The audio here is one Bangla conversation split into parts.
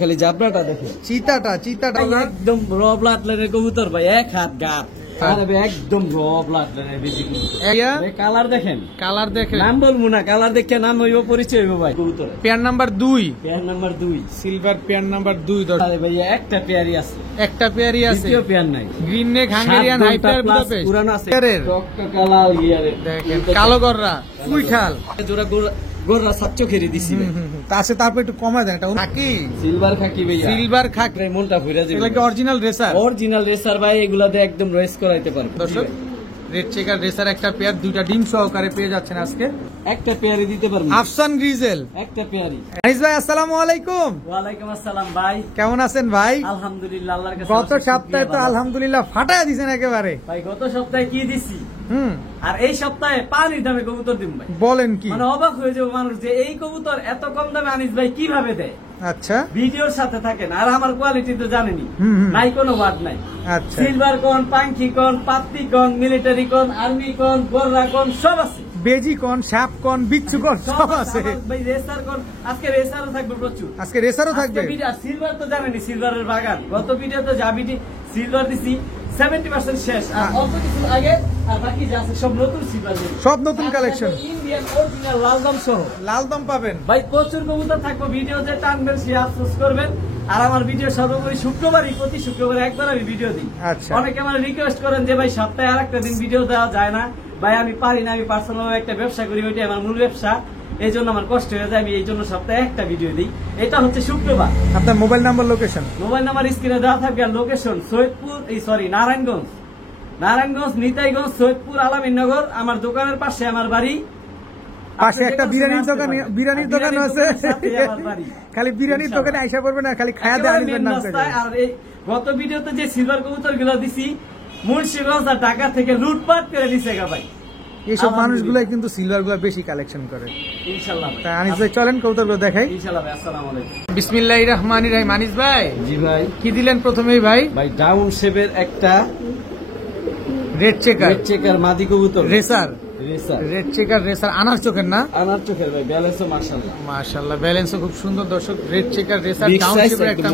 খালি জাবরাটা দেখেন, চিতাটা একদম র ব্লাড লাইনের কবুতর ভাই, এক হাত গাত একদম র ব্লাড লাইনের বেশি কবুতর। কালার দেখেন, নাম বলবো না, কালার দেখে নাম হইব, পরিচয় হইব ভাই কবুতর। Pair number 2, silver pair number 2 ভাই, একটা পেয়ারই আছে, দ্বিতীয় পেয়ার নাই। Green neck Hungarian hyper Budapest পুরানো আছে, কালার ইয়ারে দেখেন, কালো গররা সুইঠাল জোড়া গোরা সাচ্চো খেরে দিছি ভাই। তাছে তারপর একটু কমায় দেন, এটা খাকি সিলভার খাকি ভাই, সিলভার খাকি, মনটা ঘুরে যাবে। এগুলা কি অরিজিনাল রেসার ভাই, এগুলাতে একদম রেস করাইতে পারবে। দর্শক, রেড চেকার রেসার একটা পেয়ার, 2টা ডিম সহকারে পেয়ে যাচ্ছেন আজকে। একটা পেয়ারই দিতে পারবো, আফসান গ্রিজেল একটা পেয়ারই। আনিস ভাই আসসালামু আলাইকুম। ওয়ালাইকুম আসসালাম ভাই, কেমন আছেন ভাই? আলহামদুলিল্লাহ, আল্লাহর কাছে। গত সপ্তাহে তো আলহামদুলিল্লাহ ফাটায় দিয়েছেন একেবারে ভাই। গত সপ্তাহে কি দিছি, আর এই সপ্তাহে পানির দামে কবুতর দিন ভাই। বলেন কি, মানে অবাক হয়ে যাবে মানুষ যে এই কবুতর এত কম দামে আনিস ভাই কিভাবে দেয়। আচ্ছা, ভিডিওর সাথে থাকেন, আর আমার কোয়ালিটি তো জানেনি, নাই কোনো ওয়ার্ড নাই। আচ্ছা, সিলভার কোন, পাঙ্কি কোন, পাত্তি কোন, মিলিটারি কোন, আর্মি কোন, গোররা কোন, সব আছে। বেজি কোন, সাপ কোন, বিচ্ছু কোন, সব আছে ভাই। রেসার কোন, আজকে রেসারও থাকবে প্রচুর, আজকে রেসারও থাকবে। সিলভার তো জানেনি, সিলভারের বাগান। গত ভিডিওতে জাবিটি সিলভার দিছি 70% শেষ, আর অল্প কিছু আগে, আর বাকি যা আছে সব নতুন সিলভার, সব নতুন কালেকশন, ইন্ডিয়ান অরিজিনাল লালদম সহ। লালদম পাবেন ভাই, প্রচুর কবুতর থাকবো। ভিডিও যে টানবেন সে আফসোস করবেন। আর আমার ভিডিও সর্বোপরি শুক্রবারই, প্রতি শুক্রবারে একবার আমি ভিডিও দিই। আচ্ছা, অনেকে আমার রিকোয়েস্ট করেন যে ভাই সপ্তাহে আর একটা দিন ভিডিও দেওয়া যায় না। ভাই আমি পারি না, আমি পার্সোনাল একটা ব্যবসা করি, ওইটাই আমার মূল ব্যবসা, এই জন্য আমার কষ্ট হয়ে যায়। আমি এই জন্য সপ্তাহে একটা ভিডিও দিই। এটা হচ্ছে শুক্রবার। আপনার mobile number, location? Mobile number স্ক্রিনে দেওয়া থাকবে, আর লোকেশন সৈয়দপুর, নারায়ণগঞ্জ, নিতাইগঞ্জ, সৈয়দপুর, আলামিননগর। আমার দোকানের পাশে আমার বাড়ি, পাশে একটা বিরিয়ানির দোকান আছে। খালি বিরিয়ানির দোকানে আইসা পড়বে না, খালি খায়া দেয়। আর এই গত ভিডিওতে যে সিলভার কবুতর গুলো দিছি, মুন্সিগঞ্জ আর ঢাকা থেকে লুটপাট করে দিছে গা ভাই। এইসব মানুষগুলাই কিন্তু সিলভার গুলা বেশি কালেকশন করে ইনশাআল্লাহ। আনিস ভাই চলেন কবুতর গুলো দেখাই ইনশাআল্লাহ ভাই। আসসালামু আলাইকুম, বিসমিল্লাহির রহমানির রহিম। আনিস ভাই, জি ভাই, কি দিলেন প্রথমেই ভাই? ভাই ডাউন শেপের একটা রেড চেকার মাদি কবুতর, রেসার, রেড চেকার রেসার, আনার চোখের না, আনার চোখের ভাই। ব্যালেন্সও মাশাআল্লাহ, ব্যালেন্সও খুব সুন্দর। দর্শক, রেড চেকার রেসার, ডাউন শেপের একটা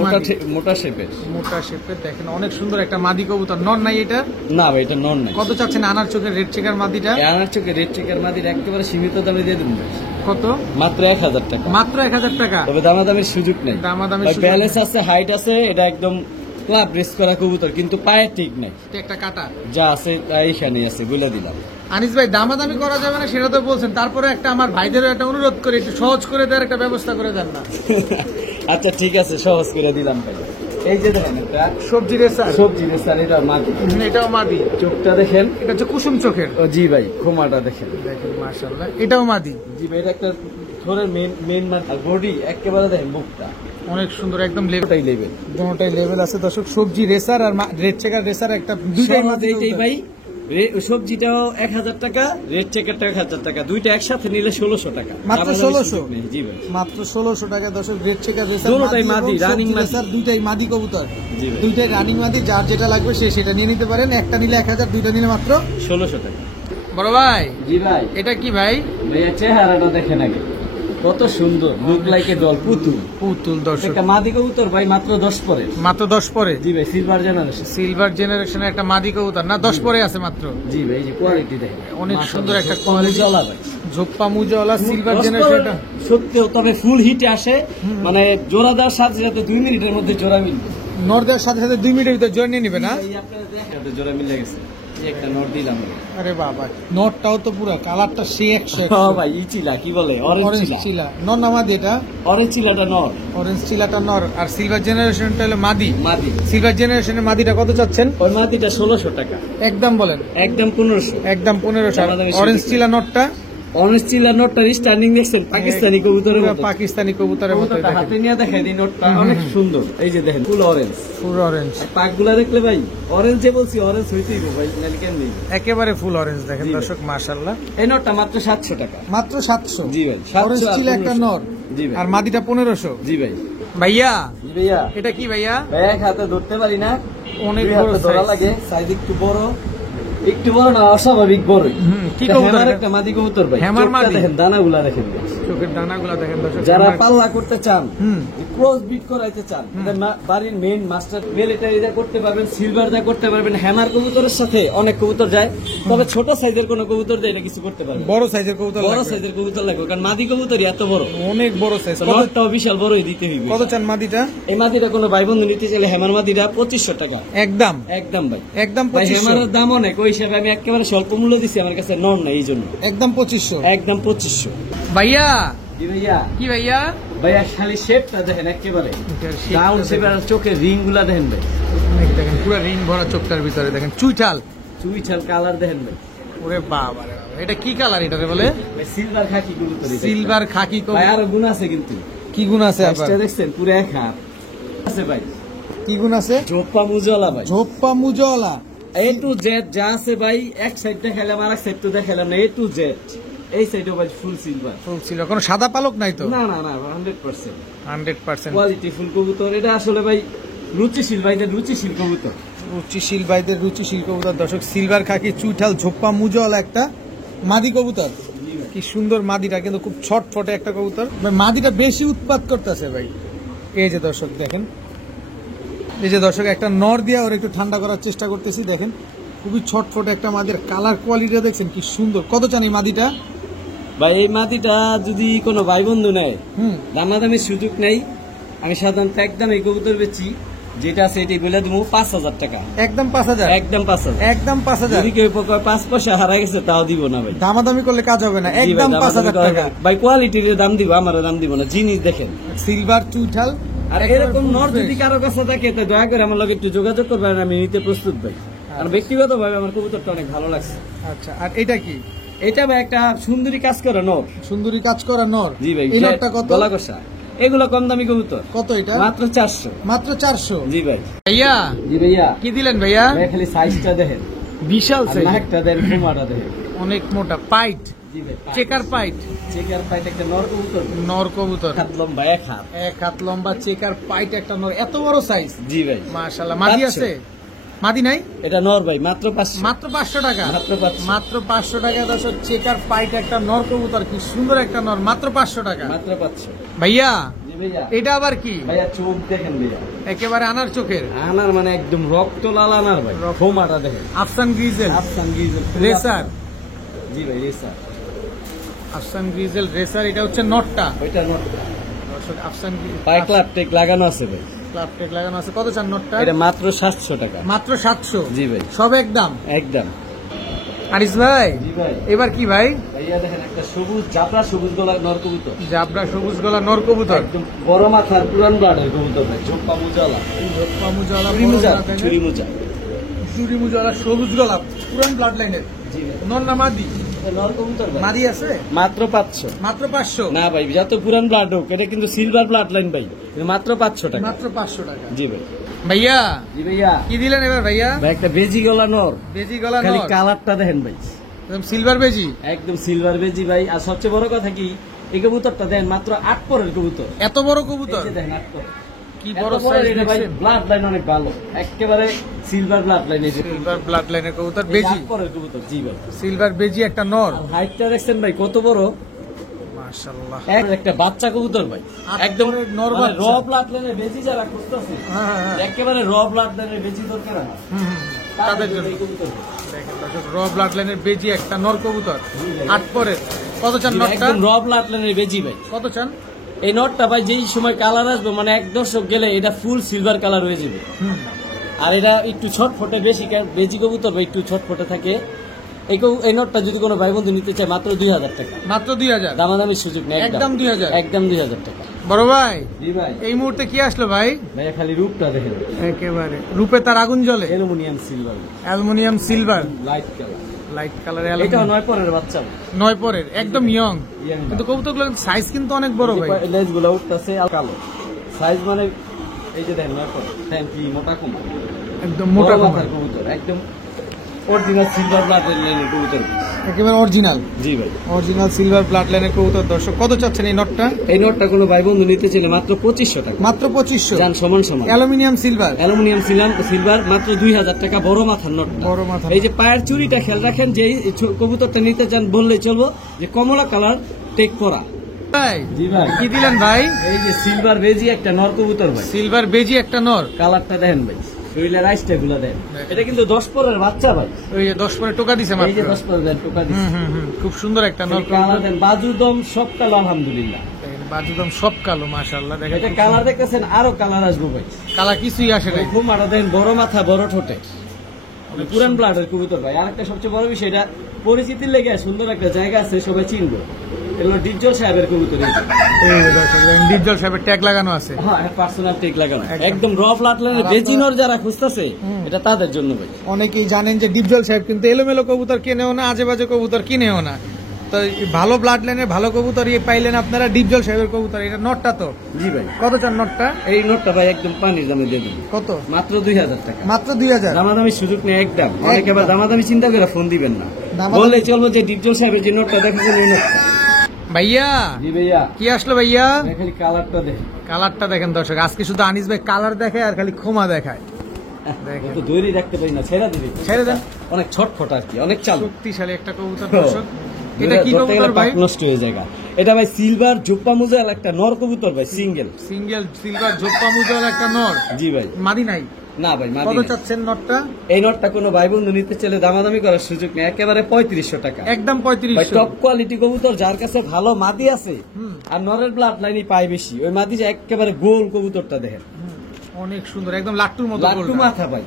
মোটা শেপের দেখেন, অনেক সুন্দর একটা মাদি কবুতর। নর নাই এটা? না ভাই, এটা নর নাই। কত চাচ্ছেন আনার চোখের রেড চেকার মাদিটা? আনার চোখের রেড চেকার মাদির একেবারে সীমিত দামে দিয়ে দেব। কত? মাত্র 1000 টাকা। মাত্র 1000 টাকা? তবে দামাদামির সুযোগ নেই। ব্যালেন্স আছে, হাইট আছে, এটা একদম ক্লাব রেস করা কবুতর, কিন্তু পায়ে ঠিক নেই, একটা কাটা যা আছে এইখানে আছে, বলে দিলাম। আনিস ভাই, দামাদামি করা যাবে না সেটা তো বলছেন, তারপরে একটা আমার ভাইদেরও একটা অনুরোধ করে একটু সহজ করে দেওয়ার একটা ব্যবস্থা করে দেন না? আচ্ছা ঠিক আছে, সহজ করে দিলাম ভাই। এই যে দেখেন একটা সবজি রেসার, এটা মাদি, এটাও মাদি। চোখটা দেখেন, এটা হচ্ছে কুসুম চোখের। ও জি ভাই, খোমাটা দেখেন মাশাআল্লাহ, এটাও মাদি। জি ভাই, এটা একটা থোরের মেন মাদি, আর বডি একেবারে দেখেন, মুখটা অনেক সুন্দর, একদম দুটোটাই লেভেল আছে। দর্শক, সবজি রেসার আর রেড চেকার রেসার একটা, দুইটাই মাদি। এইটাই ভাই, সবজিটাও 1000 টাকা, রেড চেকারটা 1000 টাকা, দুইটা একসাথে নিলে 1600 টাকা। মাত্র 1600? জি ভাই, মাত্র 1600 টাকা। দর্শক, রেড চেকার রেসার দুটোটাই মাদি, রানিং মাদি, দুইটাই মাদি কবুতর। জি ভাই, দুইটাই রানিং মাদি। যার যেটা লাগবে সে সেটা নিয়ে নিতে পারেন। একটা নিলে 1000, দুইটা নিলে মাত্র 1600 টাকা। বড় ভাই, জি ভাই, এটা কি ভাই? ভাইয়া চেহারাটা দেখেন আগে, কত সুন্দর, লুক লাইক এ ডল, পুতুল। দর্শক, একটা মাদি কবুতর ভাই, মাত্র 10 পরে। মাত্র 10 পরে? জি ভাই, সিলভার জেনারেশনের একটা মাদি কবুতর না, 10 পরে আছে মাত্র। জি ভাই, যে কোয়ালিটি দেখেন, অনেক সুন্দর একটা কোয়ালিটি, ভাই ঝোপ্পা মুজওয়ালা সিলভার জেনারেশনটা। সত্যি, তবে ফুল হিটে আসে, মানে জোড়া দেওয়ার সাথে সাথে 2 মিনিটের মধ্যে জোড়া মিলবে। নর দেওয়ার সাথে সাথে 2 মিনিটের ভিতরে জোড়া নিয়ে নিবে না? আপনারা জোড়া মিলে গেছে, একটা নট দিলাম। আরে বাবা, নটটাও তো পুরো কালারটা সে 100। ভাই, চিলা কি বলে, অরেঞ্জ চিলা। নর না মাদি? এটা অরেঞ্জ চিলাটা নর, আর সিলভার জেনারেশনটা হলো মাদি। সিলভার জেনারেশনের মাদিটা কত চাচ্ছেন? ওই মাদিটা 1600 টাকা একদম। বলেন একদম 1500। একদম 1500। অরেঞ্জ চিলা নটটা, স্ট্যান্ডিং দেখছেন, পাকিস্তানি কবুতরের মতো, হাতে নিয়ে দেখেন, এই নোটটা অনেক সুন্দর। এই যে দেখেন, ফুল অরেঞ্জ। পাকগুলা দেখলে ভাই, অরেঞ্জে বলছি, অরেঞ্জ হইতেই ভাই, নালি কেন নেই, একেবারে ফুল অরেঞ্জ। দেখেন দর্শক, মাশাআল্লাহ, এই নোটটা মাত্র 700 টাকা। মাত্র 700? জি ভাই, অরেঞ্জ চিলা একটা নর। জি ভাই, আর মাদিটা 1500? জি ভাই। ভাইয়া, ভাইয়া, এটা কি ভাইয়া? এক হাতে ধরতে পারি না, অনেক বড় ধরা লাগে, সাইজ একটু বড় না, অস্বাভাবিক বড়। কি কবুতর? একটা মাদি কবুতর ভাই, হেমার মাদি। দেখেন দানাগুলা দেখেন, চোখের দানাগুলা দেখেন দর্শক। যারা পাল্লা করতে চান, ক্রস বিট করাইতে চান, বাড়ির মেইন মাস্টার মিলিটারি যা করতে পারবেন, সিলভার যা করতে পারবেন, হ্যামার কবুতরের সাথে অনেক কবুতর যায়, তবে ছোট সাইজের কোন কবুতর দিয়ে এটা কিছু করতে পারবেন। বড় সাইজের কবুতর, বড় সাইজের কবুতর লাগবে, কারণ মাদি কবুতরই এত বড়, অনেক বড় সাইজ, নটটাও বিশাল বড়ই দিতে হইবে। কত চান মাদিটা? এই মাদিটা কোনো ভাই বন্ধু নিতে চাইলে হ্যামার মাদিটা 2500 টাকা একদম। একদম ভাই, একদম ভাই 2500। হ্যামারের দাম অনেক, ওই হিসাবে আমি একেবারে স্বল্প মূল্য দিছি, আমার কাছে নন না, এই জন্য একদম 2500। একদম 2500। ভাইয়া জি ভাইয়া, কি ভাইয়া? ভাইয়া খালি শেপটা দেখেন, একেবারে ডাউন শেপের, চোখের রিং গুলা দেখেন ভাই, দেখেন পুরো রিং ভরা চোখটার ভিতরে, দেখেন চুইঠাল চুইঠাল কালার দেখেন ভাই। ওরে বাবা রে বাবা, এটা কি কালার এটারে বলে? ভাই সিলভার খাকি কবুতর, সিলভার খাকি কবুতর। ভাই আরো গুণ আছে কিন্তু। কি গুণ আছে আবার? এটা দেখছেন পুরো এক হাত আছে ভাই। কি গুণ আছে? ঝোপ্পা মুজলা ভাই, ঝোপ্পা মুজলা A to Z যা আছে ভাই, এক সাইড দেখালাম আর এক সাইড তো দেখালাম না, A to Z। এই সাইডও ভাই ফুল সিলভার, ফুল ছিল, কোনো সাদা পালক নাই তো? না না না, 100% 100% কোয়ালিটি ফুল কবুতর। এটা আসলে ভাই রুচিশীল ভাইদের রুচিশীল কবুতর, রুচিশীল ভাইদের রুচিশীল কবুতর। দর্শক, সিলভার খাকি চুইঠাল ঝোপ্পা মুজলা একটা মাদি কবুতর, কি সুন্দর মাদিটা, কিন্তু খুব ছটফটে একটা কবুতর। ভাই মাদিটা বেশি উৎপাত করতেছে ভাই। এই যে দর্শক দেখেন, এই যে দর্শক একটা নর দিয়া ওর একটু ঠান্ডা করার চেষ্টা করতেছি, দেখেন খুবই ছটফটে একটা মাদির, কালার কোয়ালিটিটা দেখছেন কি সুন্দর। কত চান এই মাদিটা? ভাই এই মাটিটা যদি কোনো ভাই বন্ধু নেয়, দামাদামির সুযোগ নেই, আমি সাধারণত একদম এই কবুতর বেচি, যেটা আছে এটাই বলে দেবো 5000 টাকা। একদম 5000? একদম 5000, একদম 5000। যদি কেউ 5 পয়সা হারা গেছে তাও দিব না ভাই, দামাদামি করলে কাজ হবে না, একদম 5000 টাকা ভাই। কোয়ালিটির দাম দিব, আমার দাম দিব না, জিনিস দেখেন সিলভার চুইঠাল। আর এরকম নর যদি কারো কাছে থাকে তো দয়া করে আমার লগে একটু যোগাযোগ করবেন, আমি নিতে প্রস্তুত ভাই। আর ব্যক্তিগত ভাবে আমার কবুতরটা অনেক ভালো লাগছে। আচ্ছা, আর এটা কি? এটা ভাই একটা সুন্দরী কাজ করা নর, সুন্দরী কাজ করা নর। জি ভাই, এই নরটা কত? গলা কষা, এগুলো কম দামি কবুতর। কত এটা? মাত্র 400। মাত্র 400? জি ভাই। ভাইয়া, জি ভাইয়া, কি দিলেন ভাইয়া? ভাই খালি সাইজটা দেখেন, বিশাল সাইজ, একটা দেন, কুমাটা দেখেন, অনেক মোটা পাইট, জি ভাই, চেকার পাইট। চেকার পাইট একটা নর কবুতর, নর কবুতর, হাত লম্বা, এক হাত, এক হাত লম্বা চেকার পাইট একটা নর, এত বড় সাইজ। জি ভাই, মাশাআল্লাহ। মাদি আছে? মাদি নাই? এটা নর ভাই, মাত্র 500। মাত্র 500 টাকা? মাত্র 500, মাত্র 500 টাকা। দর্শক, চেকার পাইট একটা নর কবুতর, কি সুন্দর একটা নর, মাত্র 500 টাকা। মাত্র 500। ভাইয়া, জি ভাইয়া, এটা আবার কি? ভাইয়া চোখ দেখেন ভাইয়া, একেবারে আনার চোখের, আনার মানে একদম রক্ত লাল আনার ভাই, খোমাটা দেখেন, আফসান গ্রিজেল, আফসান গ্রিজেল রেসার। জি ভাই, রেসার, আফসান গ্রিজেল রেসার, এটা হচ্ছে নটটা। ওইটা নটটা, দর্শক আফসান পায়ে ক্লাব টেক লাগানো আছে ভাই, ক্লাব টেক লাগানো আছে। কত চান নটটা? এটা মাত্র 700 টাকা। মাত্র 700? জি ভাই, সব একদম একদম। আরিস ভাই, জি ভাই, এবার কি ভাই? ভাইয়া দেখেন একটা সবুজ জাবরা সবুজ গলার নর কবুতর, জাবরা সবুজ গলা নর কবুতর, একদম বড় মাথার পুরান ব্লাডের কবুতর ভাই, ঝোপ্পা মুজালা, ঝোপ্পা মুজালা, ছুরি মুজা, ছুরি মুজা, চুরি মুজালা, সবুজ গলা, পুরান ব্লাড লাইনের। জি ভাই, নর না মাদি? নর কবুতর ভাই, মাদি আছে? মাত্র 500। মাত্র 500? না ভাই, যত পুরান ব্লাড হোক, এটা কিন্তু সিলভার ব্লাড লাইন ভাই, এটা মাত্র 500 টাকা। মাত্র 500 টাকা? জি ভাই। ভাইয়া, জি ভাইয়া, কি দিলেন এবার ভাইয়া? ভাই একটা বেজি গলা নর, বেজি গলা খালি নর, কালারটা দেখেন ভাই, একদম সিলভার বেজি, একদম সিলভার বেজি ভাই। আর সবচেয়ে বড় কথা কি, এই কবুতরটা দেন মাত্র 8 পরের কবুতর, এত বড় কবুতর, এই যে দেখেন 8 পর, কি বড় সাইজ ভাই, দেখছেন? ব্লাড লাইন অনেক ভালো, একেবারে সিলভার ব্লাড লাইন, এই যে সিলভার ব্লাড লাইনের কবুতর, বেজি 8 পরের কবুতর। জি ভাই, সিলভার বেজি একটা নর। আর হাইটটা দেখছেন ভাই কত বড়, মাশাআল্লাহ। একটা বাচ্চা কবুতর ভাই, একদম নর র বাচ্চা। ব্লাড লাইনের বেজি যারা খুঁজতেছে, হ্যাঁ, হ্যাঁ, হ্যাঁ। একেবারে র ব্লাড লাইনের বেজি দরকার আমার, তাদের জন্য এই কবুতর। দেখেন দর্শক, র ব্লাড লাইনের বেজি একটা নর কবুতর, 8 পরের। কত চান জি ভাই, নটটা? একদম র ব্লাড লাইনের বেজি ভাই। কত চান? এই নটটা ভাই যেই সময় কালার আসবে, মানে 1 দশক গেলে এটা ফুল সিলভার কালার হয়ে যাবে। আর এটা একটু ছটফটে বেশি, বেজি কবুতর ভাই একটু ছটফটে থাকে। এই নটটা যদি কোনো ভাই বন্ধু নিতে চায়, মাত্র 2000 টাকা। মাত্র 2000? দামাদামির সুযোগ নেই, একদম 2000? একদম 2000 টাকা। বড় ভাই, জি ভাই, এই মুহূর্তে কি আসলো ভাই? ভাই খালি রূপটা দেখেন, একেবারে রূপে তার আগুন জ্বলে, aluminium silver, aluminium silver, light colour, light colour, এটা 9 পরের বাচ্চা, 9 পরের, একদম ইয়ং। Young কিন্তু কবুতরগুলোর সাইজ কিন্তু অনেক বড় ভাই। লেজ গুলো উঠতেছে আর কালো সাইজ, মানে এই যে দেখেন 9 পর, দেখেন কি মোটা কম, একদম মোটা মাথার কবুতর, একদম অরিজিনাল সিলভার ব্লাড লাইনের কবুতর, একেবারে অরিজিনাল। জি ভাই, অরিজিনাল সিলভার ব্লাড লাইনের কবুতর। দর্শক, কত চাচ্ছেন এই নটটা? এই নোটটা কোনো ভাই বন্ধু নিতে চাইলে মাত্র 2500 টাকা। মাত্র 2500? জান সমান সমান, অ্যালুমিনিয়াম সিলভার, অ্যালুমিনিয়াম সিলভার মাত্র 2000 টাকা, বড় মাথার নোট, বড় মাথা। এই যে পায়ের চুরিটা খেয়াল রাখেন, যে কবুতরটা নিতে চান বললেই চলবো যে কমলা কালার টেক করা, ভাই জি ভাই কি দিলেন ভাই? এই যে সিলভার বেজি একটা নর কবুতর ভাই। সিলভার বেজি একটা নর, কালারটা দেখেন ভাই, শরীরের রাইসটা গুলা দেন। এটা কিন্তু 10 পরের বাচ্চা ভাই। ওই যে 10 পরে টোকা দিছে এই মাত্র। যে 10 পরের দেন টোকা দিছে। খুব সুন্দর একটা নর কালার দেন, বাজু দম সব কালো আলহামদুলিল্লাহ। বাজুদম সব কালো মাশাআল্লাহ। দেখেন এটা কালার দেখতেছেন, আরো কালার আসবে ভাই। কালার কিছুই আসে নাই। খুব মারা দেন, বড় মাথা বড় ঠোঁটে, পুরান ব্লাডের কবুতর ভাই। আরেকটা সবচেয়ে বড় বিষয়, এটা পরিচিতির লেগে সুন্দর একটা জায়গা আছে, সবাই চিনবে। এগুলো ডিপজল সাহেবের কবুতর। ডিপজল সাহেবের ট্যাগ লাগানো আছে। হ্যাঁ, পার্সোনাল ট্যাগ লাগানো, একদম র ব্লাড লাইনের বেজিনর যারা খুঁজতেছে এটা তাদের জন্য ভাই। অনেকেই জানেন যে ডিপজল সাহেব কিন্তু এলোমেলো কবুতর কিনেও না, আজে বাজে কবুতর কিনেও না। তো ভালো ব্লাড লাইনের ভালো কবুতর পাইলেন আপনারা ডিপজল সাহেবের কবুতর। এটা নটটা তো? জি ভাই। কত চান নটটা? এই নোটটা ভাই একদম পানির দামে দিয়ে দিন। কত? মাত্র 2000 টাকা। মাত্র 2000? দামাদামি সুযোগ নেই একদম। অনেকে আবার দামাদামি চিন্তা করে ফোন দিবেন না, বললে চলবো যে ডিপজল সাহেবের যে নোটটা দেখেন ওই নোটটা। ভাইয়া জি ভাইয়া কি আসলো ভাইয়া? খালি কালারটা দেখেন, কালারটা দেখেন দর্শক। আজকে শুধু আনিস ভাই কালার দেখায় আর খালি খোমা দেখায়। তো দৈরি রাখতে পারি না, ছেড়া দিবি। ছেড়ে দেন। অনেক ছটফট আর কি, অনেক চালু, শক্তিশালী একটা কবুতর দর্শক। এটা কি কবুতর ভাই? নষ্ট হয়ে যায়। এটা ভাই সিলভার জোপ্পা মুজাল একটা নর কবুতর ভাই, সিঙ্গেল সিলভার জোপ্পা মুজাল একটা নর। জি ভাই। মাদি নাই? না ভাই, মাদি কত নাই। চাচ্ছেন নটটা? এই নটটা কোনো ভাই বন্ধু নিতে চাইলে দামাদামি করার সুযোগ নেই, একেবারে 3500 টাকা। একদম 3500। ভাই টপ কোয়ালিটি কবুতর, যার কাছে ভালো মাদি আছে আর নরের ব্লাড লাইনই পায় বেশি, ওই মাদি যে একেবারে গোল কবুতরটা দেখেন, অনেক সুন্দর, একদম লাট্টুর মতো। লাট্টু মাথা ভাই।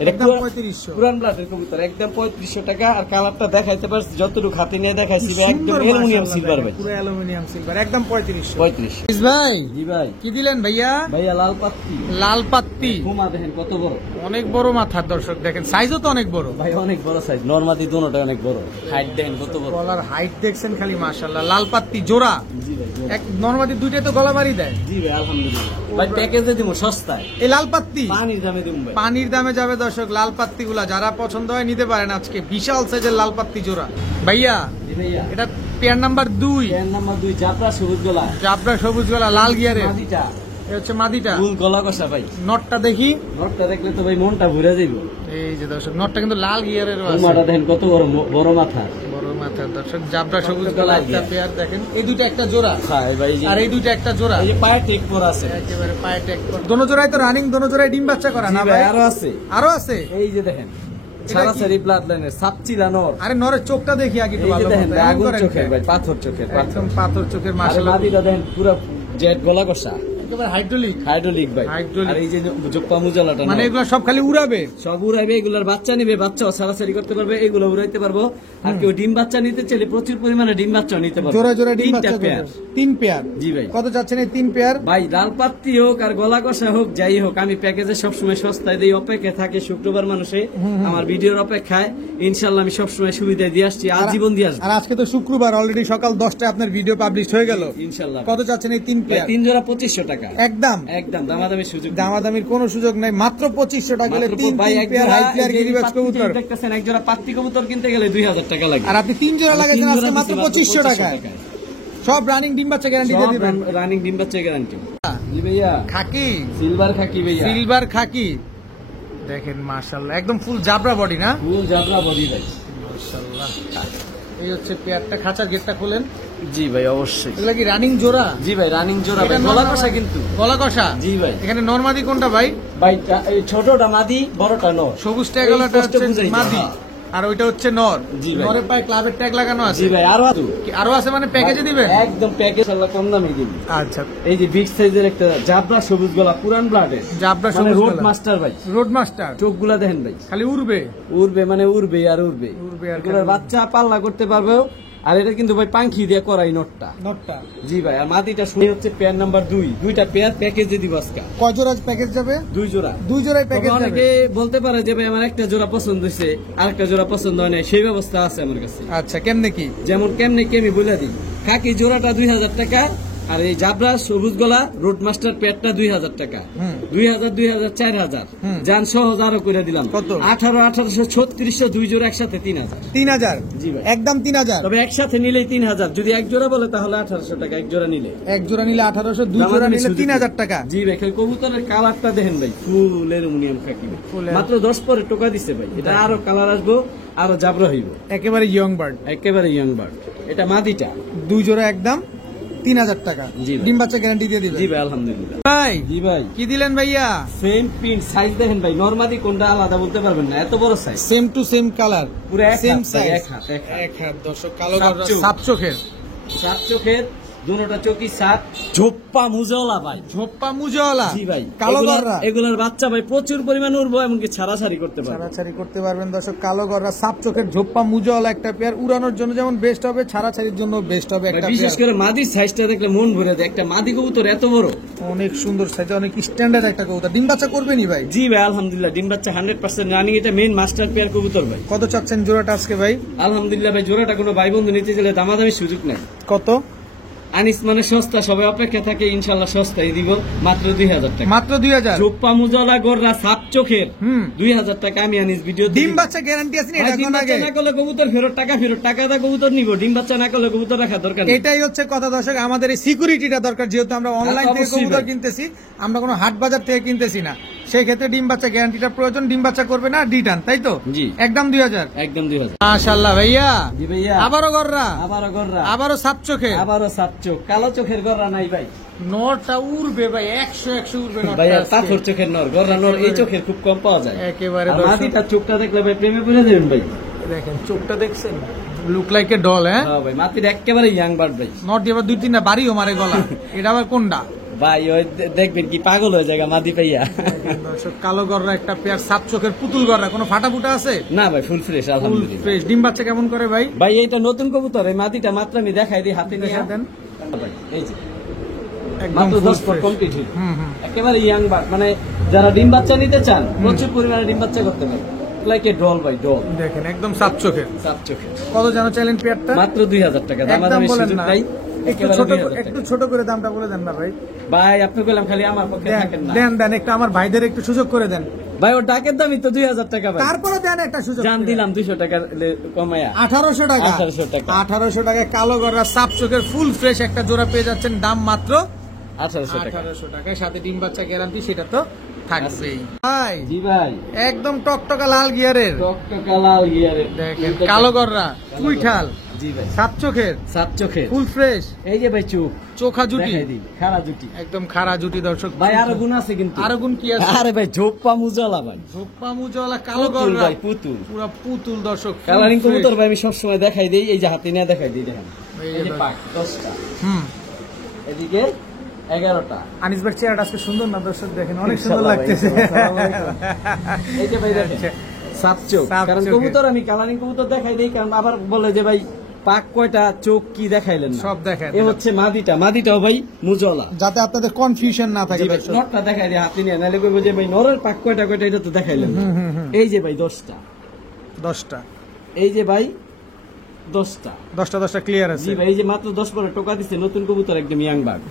এটা একদম 3500। পুরান ব্লাডের কবুতর, একদম 3500 টাকা। আর কালারটা দেখাইতে পারছি যতটুকু হাতে নিয়ে দেখাইছি ভাই, একদম অ্যালুমিনিয়াম সিলভার ভাই, পুরো অ্যালুমিনিয়াম সিলভার, একদম 3500। 3500 ভাই জি ভাই। কি দিলেন ভাইয়া? ভাইয়া লাল পাত্তি। লাল পাত্তি। ঘুমা দেখেন কত বড়, অনেক বড় মাথার দর্শক। দেখেন সাইজও তো অনেক বড় ভাই, অনেক বড় সাইজ। নরমাদি দুটোটা অনেক বড়, হাইট দেখেন কত বড়। গলার হাইট দেখছেন খালি মাশাআল্লাহ। লাল পাত্তি জোড়া। জি ভাই। এক নরমাদি দুইটাই তো গলা বাড়ি দেয়। জি ভাই আলহামদুলিল্লাহ ভাই, প্যাকেজে দিব সস্তায়। এই লাল পাত্তি পানির দামে দিব ভাই, পানির দামে যাবে দর্শক। লাল পাত্তি গুলা যারা পছন্দ হয় নিতে পারেন আজকে। বিশাল সাইজের লাল পাত্তি জোড়া ভাইয়া। জি ভাইয়া। এটা পেয়ার নাম্বার 2। পেয়ার নাম্বার 2 জাপরা সবুজ গলা, জাবরা সবুজ গলা লাল গিয়ারে। মাদিটা এটা হচ্ছে মাদিটা। ফুল গলা কষা ভাই। নটটা দেখি। নটটা দেখলে তো ভাই মনটা ভরে যাইব। এই যে দর্শক নটটা কিন্তু লাল গিয়ারের আছে। মাটা দেখেন কত বড়, বড় মাথা, বড় মাথার দর্শক। জাবরা সবুজ গলা একটা পেয়ার দেখেন। এই দুইটা একটা জোড়া। হ্যাঁ ভাই। আর এই দুইটা একটা জোড়া। এই যে পায়ে টেক পরা আছে, একেবারে পায়ে টেক করা। দোনো জোড়াই তো রানিং, দোনো জোড়াই ডিম বাচ্চা করা না জি ভাই? ভাই আরো আছে, আরো আছে। এই যে দেখেন সারাসারি ব্লাড লাইনের সাপচিলা নর। আরে নরের চোখটা দেখি আগে একটু এই যে ভালো দেখেন মতো। এমন আগুন করেন চোখের কেন? ভাই, পাথর চোখের, একদম পাথর চোখের আর মাশাআল্লাহ। মাদিটা দেখেন পুরো জেট গলা কষা, একেবারে হাইড্রোলিক। হাইড্রোলিক ভাই। হাইড্রোলিক। আর এই যে জোপ্পা মুজালাটা মানে নর। এগুলো সব খালি উড়াবে। সব উড়াইবে, এগুলার বাচ্চা নিবে, বাচ্চাও সারাসারি করতে পারবে, এগুলো উড়াইতে পারবো। আর কেউ ডিম বাচ্চা নিতে চাইলে প্রচুর পরিমাণে ডিম বাচ্চা নিতে পারবে। জোড়া জোড়া ডিম 3টা বাচ্চা পেয়ার। 3 পেয়ার। জি ভাই। কত চাচ্ছেন এই 3 পেয়ার? ভাই লাল পাত্তি হোক আর গলা কষা হোক, যাই হোক, আমি প্যাকেজে সবসময় সস্তায় দিই। অপেক্ষায় থাকে শুক্রবার মানুষে আমার ভিডিওর অপেক্ষায়। ইনশাল্লাহ আমি সবসময় সুবিধা দিয়ে আসছি, আজীবন দিয়ে আসবো। আর আজকে তো শুক্রবার, অলরেডি সকাল 10টায় আপনার ভিডিও পাবলিশ হয়ে গেল। ইনশাল্লাহ। কত চাচ্ছেন এই 3 পেয়ার? 3 জোড়া 2500 টাকা। একদম একদম দামাদামি সুযোগ। দামাদামির কোনো সুযোগ নাই, মাত্র 2500 টাকা হলে 3 পেয়ার হাই প্লেয়ার গিরিবাজ কবুতর। দেখতেছেন এক জোড়া পাত্তি কবুতর কিনতে গেলে 2000 টাকা লাগে। আর আপনি 3 জোড়া লাগাইছেন আজকে মাত্র 2500 টাকায়। সব রানিং ডিম বাচ্চা গ্যারান্টি দিয়ে দিবেন। রানিং ডিম বাচ্চা গ্যারান্টি। জি ভাইয়া। খাকি সিলভার খাকি ভাইয়া। সিলভার খাকি দেখেন মাশাআল্লাহ, একদম ফুল জাবরা বডি না? ফুল জাবরা বডি ভাই মাশাআল্লাহ। এই হচ্ছে পেয়ারটা। খাঁচার গেটটা খুলেন। জি ভাই অবশ্যই। এগুলা কি রানিং জোড়া? জি ভাই রানিং জোড়া ভাই, গলা কষা কিন্তু। গলা কষা? জি ভাই। এখানে নরমাদি কোনটা ভাই? ভাই এই ছোটটা মাদি, বড়টা নর। সবুজ ট্যাগ ওলাটা হচ্ছে মাদি আর ওইটা হচ্ছে নর। জি ভাই। নরের পায়ে ক্লাবের ট্যাগ লাগানো আছে। জি ভাই আরো আছে। কি আরো আছে মানে প্যাকেজে দিবেন? একদম প্যাকেজ আল্লাহ কম দামে দিবেন। আচ্ছা। এই যে বিগ সাইজের একটা জাবরা সবুজ গলা, পুরান ব্লাডের জাবরা মানে সবুজ রোড গলা। মাস্টার ভাই, রোড মাস্টার। চোখগুলা দেখেন ভাই, খালি উড়বে। উড়বে মানে উড়বে আর উড়বে। উড়বে আর এগুলোর বাচ্চা পাল্লা করতে পারবে। আর এটা কিন্তু ভাই পাঙ্খি দিয়ে করাই নটটা। নটটা। জি ভাই। আর মাটিটা শুনে হচ্ছে পেয়ার নাম্বার 2। দুইটা পেয়ার প্যাকেজে দিব আজকে। কয় জোড়া প্যাকেজ যাবে? 2 জোড়া। 2 জোড়াই প্যাকেজ যাবে। অনেকে বলতে পারে যে ভাই আমার একটা জোড়া পছন্দ হয়েছে, আরেকটা জোড়া পছন্দ হয় না, সেই ব্যবস্থা আছে আমার কাছে। আচ্ছা কেমনে কি? যেমন কেমনে কি আমি বলে দিই। খাকি জোড়াটা 2000 টাকা, আর এই জাবরা সবুজ গলা রোড মাস্টার পেয়ারটা 2000 টাকা। 2000 2000 4000 জান সহজ আরো করে দিলাম। কত? 18 1800 3600 2 জোড়া একসাথে 3000। 3000? জি ভাই। একদম 3000। তবে একসাথে নিলেই 3000। যদি এক জোড়া বলে তাহলে 1800 টাকা এক জোড়া নিলে। এক জোড়া নিলে 1800, 2 জোড়া নিলে 3000 টাকা। জি ভাই। কবুতরের কালারটা দেখেন ভাই, ফুল অ্যালুমিনিয়াম খাকি। মাত্র 10 পরে টোকা দিছে ভাই। এটা আরো কালার আসবো, আরো জাবরা হইব। একেবারে ইয়ং বার্ড। একেবারে ইয়ং বার্ড। এটা মাদিটা। 2 জোড়া একদম 3000 টাকা। জি ভাই। ডিম বাচ্চা গ্যারান্টি দিয়ে দিবেন? জি ভাই আলহামদুলিল্লাহ। ভাই জি ভাই। কি দিলেন ভাইয়া? সেম প্রিন্ট সাইজ দেখেন ভাই, নরমালি কোনটা আলাদা বলতে পারবেন না, এত বড় size. Same to same colour, পুরো এক সেম হাত, সাইজ, এক হাত, এক হাত। এক হাত। দর্শক কালো সাত গররা চোখ। সাত চোখের, সাত চোখের, দুটোটা চোখই সাত, ঝোপ্পা মুজলা ভাই। ঝোপ্পা মুজওয়ালা। জি ভাই। কালো গররা, এগুলার বাচ্চা ভাই প্রচুর পরিমাণে উড়বো, এমনকি ছাড়াছাড়ি করতে পারবে। ছাড়াছাড়ি করতে পারবেন দর্শক। কালো গররা সাত চোখের ঝোপ্পা মুজওয়ালা একটা পেয়ার, উড়ানোর জন্য যেমন বেস্ট হবে, ছাড়াছাড়ির জন্য বেস্ট হবে একটা বিশেষ পেয়ার। করে মাদির সাইজটা দেখলে মন ভরে যায়, একটা মাদি কবুতর এত বড়। অনেক সুন্দর সাইজ, অনেক স্ট্যান্ডার্ড একটা কবুতর। ডিম বাচ্চা করবেনি ভাই? জি ভাই আলহামদুলিল্লাহ, ডিম বাচ্চা 100% রানিং, এটা মেইন মাস্টার পেয়ার কবুতর ভাই। কত চাচ্ছেন জোড়াটা আজকে ভাই? আলহামদুলিল্লাহ ভাই, জোড়াটা কোনো ভাই বন্ধু নিতে গেলে দামাদামি সুযোগ নাই। কত? আনিস মানে সস্তা, সবাই অপেক্ষা থাকে, ইনশাল্লাহ সস্তায় দিব, মাত্র 2000 টাকা। মাত্র 2000? চোপ্পা মুজলা গররা সাপ চোখের 2000 টাকা আমি আনিস ভিডিও। ডিম বাচ্চা গ্যারান্টি আছে? এটা ডিম কোন বাচ্চা আগে না করলে কবুতর ফেরত, টাকা ফেরত, টাকা দা কবুতর নিব, ডিম বাচ্চা না করলে কবুতর রাখা দরকার নেই। এটাই হচ্ছে কথা দর্শক, আমাদের এই সিকিউরিটিটা দরকার, যেহেতু আমরা অনলাইন থেকে অবশ্যই কবুতর ভাই। কিনতেছি, আমরা কোনো হাট বাজার থেকে কিনতেছি না, সেই ক্ষেত্রে ডিম বাচ্চা গ্যারান্টিটা প্রয়োজন। ডিম বাচ্চা করবে না রিটার্ন, তাই তো? জি। একদম 2000? একদম 2000। মাশাআল্লাহ ভাইয়া। জি ভাইয়া। আবারও গররা, আবারও গররা, আবারও সাপ চোখে, আবারও সাপ চোখ। কালো চোখের গররা নাই ভাই, নরটা উড়বে ভাই, 100 উড়বে ভাই। নরটা আজকে। পাথর চোখের নর, গররা নর এই চোখের খুব কম পাওয়া যায় একেবারে আর দর্শক মাদিটা চোখটা দেখলে ভাই প্রেমে পড়ে যাবেন ভাই। দেখেন চোখটা দেখছেন, লুক লাইক এ ডল। হ্যাঁ হ্যাঁ ভাই, মাটির একেবারে ইয়াং বার্ড ভাই। নর দিয়ে আবার 2-3টা বাড়িও মারে গলা। এটা আবার কোনটা ভাই? ওই দেখবেন কি পাগল হয়ে যায় মাদি পাইয়া। দর্শক? কালো গররা একটা পেয়ার, সাপ চোখের পুতুল গররা, কোনো ফাটা ফুটা আছে? না ভাই, ফুল ফ্রেশ ফুল আলহামদুলিল্লাহ। ফ্রেশ। ডিম বাচ্চা কেমন করে ভাই? ভাই এইটা নতুন কবুতর, এই মাদিটা মাত্র আমি দেখাই দিই, হাতে নিয়ে দেখা দেন। ভাই। এই যে একদম মাত্র full 10 পর fresh। কমপ্লিট হইল, হুম হুম। একেবারে ইয়াং বার্ড, মানে যারা ডিম বাচ্চা নিতে চান প্রচুর পরিমাণে ডিম বাচ্চা করতে পারে, লাইক এ ডল ভাই, ডল। দেখেন একদম সাপ চোখের। সাপ চোখের। কত জানো চাইলেন পেয়ারটা? মাত্র 2000 টাকা, একদম দামাদামি বলেন সুযোগ না, নাই, একটু একেবারে ছোট 2000 একটু টাকা। ছোট করে দামটা বলে দেন না ভাই। ভাই আপনি বললাম খালি আমার পক্ষে দেন থাকেন না দেন দেন, একটু আমার ভাইদের একটু সুযোগ করে দেন ভাই, ওর ডাকের দামই তো 2000 টাকা ভাই। তারপরে দেন একটা সুযোগ। জান দিলাম 200 টাকা কমায়া, 1800 টাকা। 1800 টাকা। 1800 টাকায় কালো গররা সাপ চোখের ফুল ফ্রেশ একটা জোড়া পেয়ে যাচ্ছেন, দাম মাত্র 1800 টাকা। 1800 টাকায়, সাথে ডিম বাচ্চা গ্যারান্টি, সেটা তো থাকবেই ভাই। জি ভাই, একদম টকটকা লাল গিয়ারের টকটকা লাল গিয়ারে দেখেন কালো গররা, চুইঠাল, জি ভাই, সাপ চোখের, সাত চোখের। ফুল ফ্রেশ, এই যে ভাই চোখ চোখা জুটি, দেখাই দিই, খাড়া জুটি একদম খাড়া জুটি দর্শক। ভাই, আরো গুণ আছে কিন্তু। আরো গুণ কি আছে? আরে ভাই ঝোপ্পা মুজালা ভাই, ঝোপ্পা মুজওয়ালা কালো পুতুল গররা, ভাই, পুতুল। পুরা পুতুল দর্শক। Colouring full fresh। কবুতর ভাই আমি সবসময় দেখাই দিই, এই যে হাতে নিয়ে দেখাই দিই, দেখেন এই যে এই যে দেখ। পাক 10টা, হুম। এদিকে 11টা। আনিস ভাই চেহারাটা আজকে সুন্দর না দর্শক? দেখেন অনেক সুন্দর ইনশাআল্লাহ ভাই, লাগতেছে। আসসালামু আলাইকুম। এই যে ভাই দেখেন সাত চোখ, সাত কারণ চোখে। কবুতর আমি কালারিং কবুতর দেখাই দিই, কারণ আবার বলে যে ভাই পাক কয়টা, চোখ কি দেখাইলেন না। সব দেখায় এ হচ্ছে মাদিটা, মাদিটাও ভাই মুজলা। যাতে আপনাদের কনফিউশন না থাকে জি ভাই, দর্শক। নটটা দেখাই দিই হাতে নিয়ে, নাহলে কইবো যে ভাই নরের পাক কয়টা কয়টা, এটা তো দেখাইলেন না। এই যে ভাই 10টা, 10টা, এই যে ভাই 10টা। 10টা ক্লিয়ার আছে। জি ভাই, এই যে মাত্র 10 পরে টোকা দিচ্ছে, নতুন কবুতর একদম ইয়াং বাগ।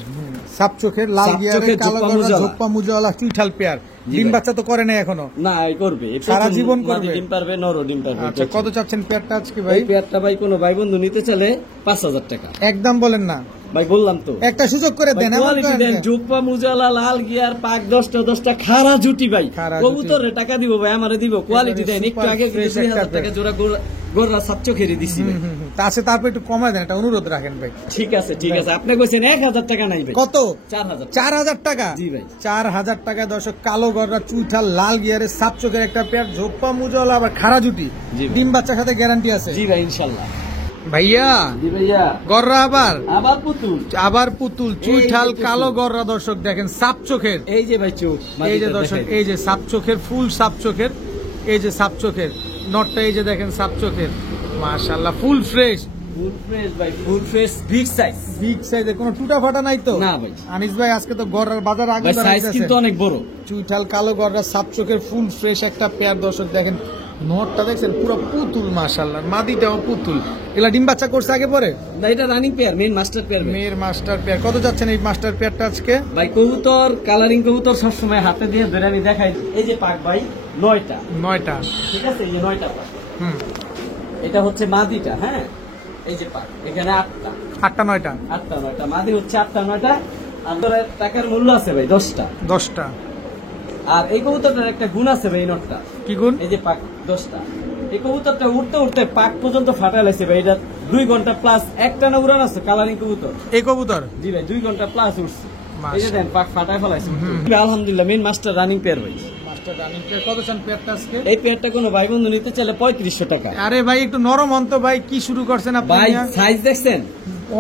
সাপ চোখের লাল সাপ গিয়ারের চোখের কালো ঝোপ্পা গররা, মুজওয়ালা। ঝোপ্পা মুজওয়ালা চুইঠাল পেয়ার। জি ডিম ভাই। বাচ্চা তো করে নাই এখনো? না, এই করবে, এই সারা প্রথম জীবন মাদি করবে। ডিম পারবে, নরও ডিম পারবে। আচ্ছা, কত চাচ্ছেন পেয়ারটা আজকে ভাই? এই পেয়ারটা ভাই কোনো ভাই বন্ধু নিতে চাইলে 5000 টাকা। একদম বলেন না, ভাই বললাম তো, একটা সুযোগ করে দেন। এমন কোয়ালিটি করেন দেন, না। জুপ্পা মুজালা লাল গিয়ার পাক 10টা খারা জুটি ভাই, খাড়া কবুতরে টাকা দিব ভাই, আমারে দিব, কোয়ালিটি দেন। একটু super আগে কিন্তু fresh 2000 একটা টাকা জোড়া গোড়া সাতচো খেয়ে দিছি ভাই। তা আছে, তারপর একটু কমায় দেন, একটা অনুরোধ রাখেন ভাই। ঠিক আছে ঠিক আছে, আপনি কইছেন 1000 টাকা নাই ভাই। কত? 4000। 4000 টাকা? জি ভাই। 4000 টাকায় দর্শক কালো গররা চুইঠাল লাল গিয়ারের সাপ চোখের একটা পেয়ার, ঝোপ্পা মুজওয়ালা আবার খাড়া জুটি, জি ভাই। ডিম বাচ্চার সাথে গ্যারান্টি আছে। জি ভাই ইনশাআল্লাহ। ভাইয়া জি ভাইয়া, গররা আবার আবার পুতুল, পুতুল, চুইঠাল এই যে কালো পুতুল। গররা দর্শক দেখেন সাপ চোখের। এই যে ভাই চোখ, এই যে দর্শক, এই যে সাপ চোখের, ফুল সাপ চোখের, এই যে সাপ চোখের নটটা, এই যে দেখেন সাপ চোখের, মাশাআল্লাহ ফুল ফ্রেশ। ফুল ফ্রেশ ভাই, full fresh, big size. Big সাইজে কোনো টুটা ফাটা নাই তো? না ভাই। আনিস ভাই আজকে তো গররার বাজার আগে ভাই সাইজ কিন্তু অনেক বড়। চুইঠাল কালো গররা সাপ চোখের ফুল ফ্রেশ একটা পেয়ার দর্শক দেখেন, নটটা দেখছেন পুরো পুতুল, মাশাআল্লাহ মাদিটাও পুতুল। এগুলা ডিম বাচ্চা করছে আগে পরে? না, এটা running pair, main master pair. মেয়ের মাস্টার পেয়ার। কত যাচ্ছেন এই মাস্টার পেয়ারটা আজকে? ভাই কবুতর, কালারিং কবুতর সবসময় হাতে দিয়ে ধরে আমি দেখাই। এই যে পাক ভাই 9টা, 9টা, ঠিক আছে, এই যে 9টা পাক। হুম, এটা হচ্ছে মাদিটা, হ্যাঁ, এই যে পাক, এখানে 8টা, 8টা 9টা, 8টা 9টা, মাদি হচ্ছে 8টা 9টা। আর ধরে টাকার মূল্য আছে ভাই 10টা। 10টা। আর এই কবুতরটার একটা গুণ আছে ভাই, এই নটটা, কি গুণ? এই যে পাক 10টা। এই কবুতরটা উঠতে উঠতে পাক পর্যন্ত ফাটা লাইছে ভাই, এটা 2 ঘন্টা প্লাস একটানা উড়ান আছে কালারিং কবুতর। এই কবুতর জি ভাই 2 ঘন্টা প্লাস উঠছে। এই যে দেন পাক ফাটায় ফলাইছে। আলহামদুলিল্লাহ মেন মাস্টার রানিং পেয়ার ভাই। মাস্টার রানিং পেয়ার কত চান পেয়ারটা আজকে? এই পেয়ারটা কোনো ভাই বন্ধু নিতে চাইলে 3500 টাকা। আরে ভাই একটু নরম অন্ত ভাই, কি শুরু করছেন আপনি? ভাই সাইজ দেখছেন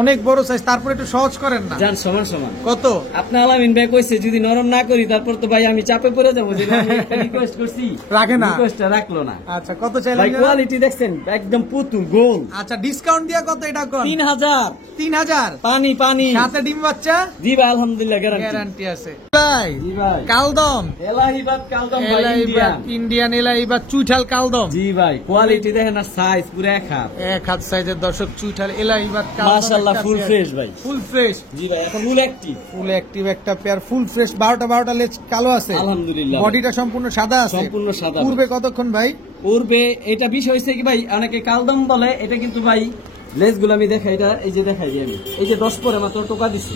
অনেক বড় সাইজ, তারপর একটু সহজ করেন না। জান সমান সমান কত? আপনি আলামিন ভাই কইছে যদি নরম না করি তারপর তো ভাই আমি চাপে পড়ে যাবো, যে আমি একটা রিকোয়েস্ট করছি রাখে না, রিকোয়েস্টটা রাখলো না। আচ্ছা কত চাইলেন? ভাই কোয়ালিটি দেখছেন একদম পুতুল গোল। আচ্ছা ডিসকাউন্ট দিয়া কত এটা কোন? 3000 3000 পানি পানি সাথে ডিম বাচ্চা? জি ভাই আলহামদুলিল্লাহ গ্যারান্টি আছে ভাই। জি ভাই কালদম এলাহিবাদ কালদম ভাই ইন্ডিয়ান ইন্ডিয়ান এলাহিবাদ চুইঠাল কালদম। জি ভাই কোয়ালিটি দেখেন আর সাইজ পুরো এক হাত সাইজের দর্শক চুইঠাল এলাহিবাদ কালদম মাশাআল্লাহ ফুল ফ্রেশ ভাই, ফুল ফ্রেশ। জি ভাই এখন ফুল অ্যাক্টিভ একটা পেয়ার ফুল ফ্রেশ। 12টা লেজ কালো আছে আলহামদুলিল্লাহ, বডিটা সম্পূর্ণ সাদা আছে, সম্পূর্ণ সাদা। পূর্বে কতক্ষণ ভাই? পূর্বে এটা বিষয় হইছে কি ভাই অনেকে কালদম বলে, এটা কিন্তু ভাই লেজ গুলো আমি দেখাই, এটা এই যে দেখাই আমি এই যে 10 পরে মাত্র টোকা দিছি,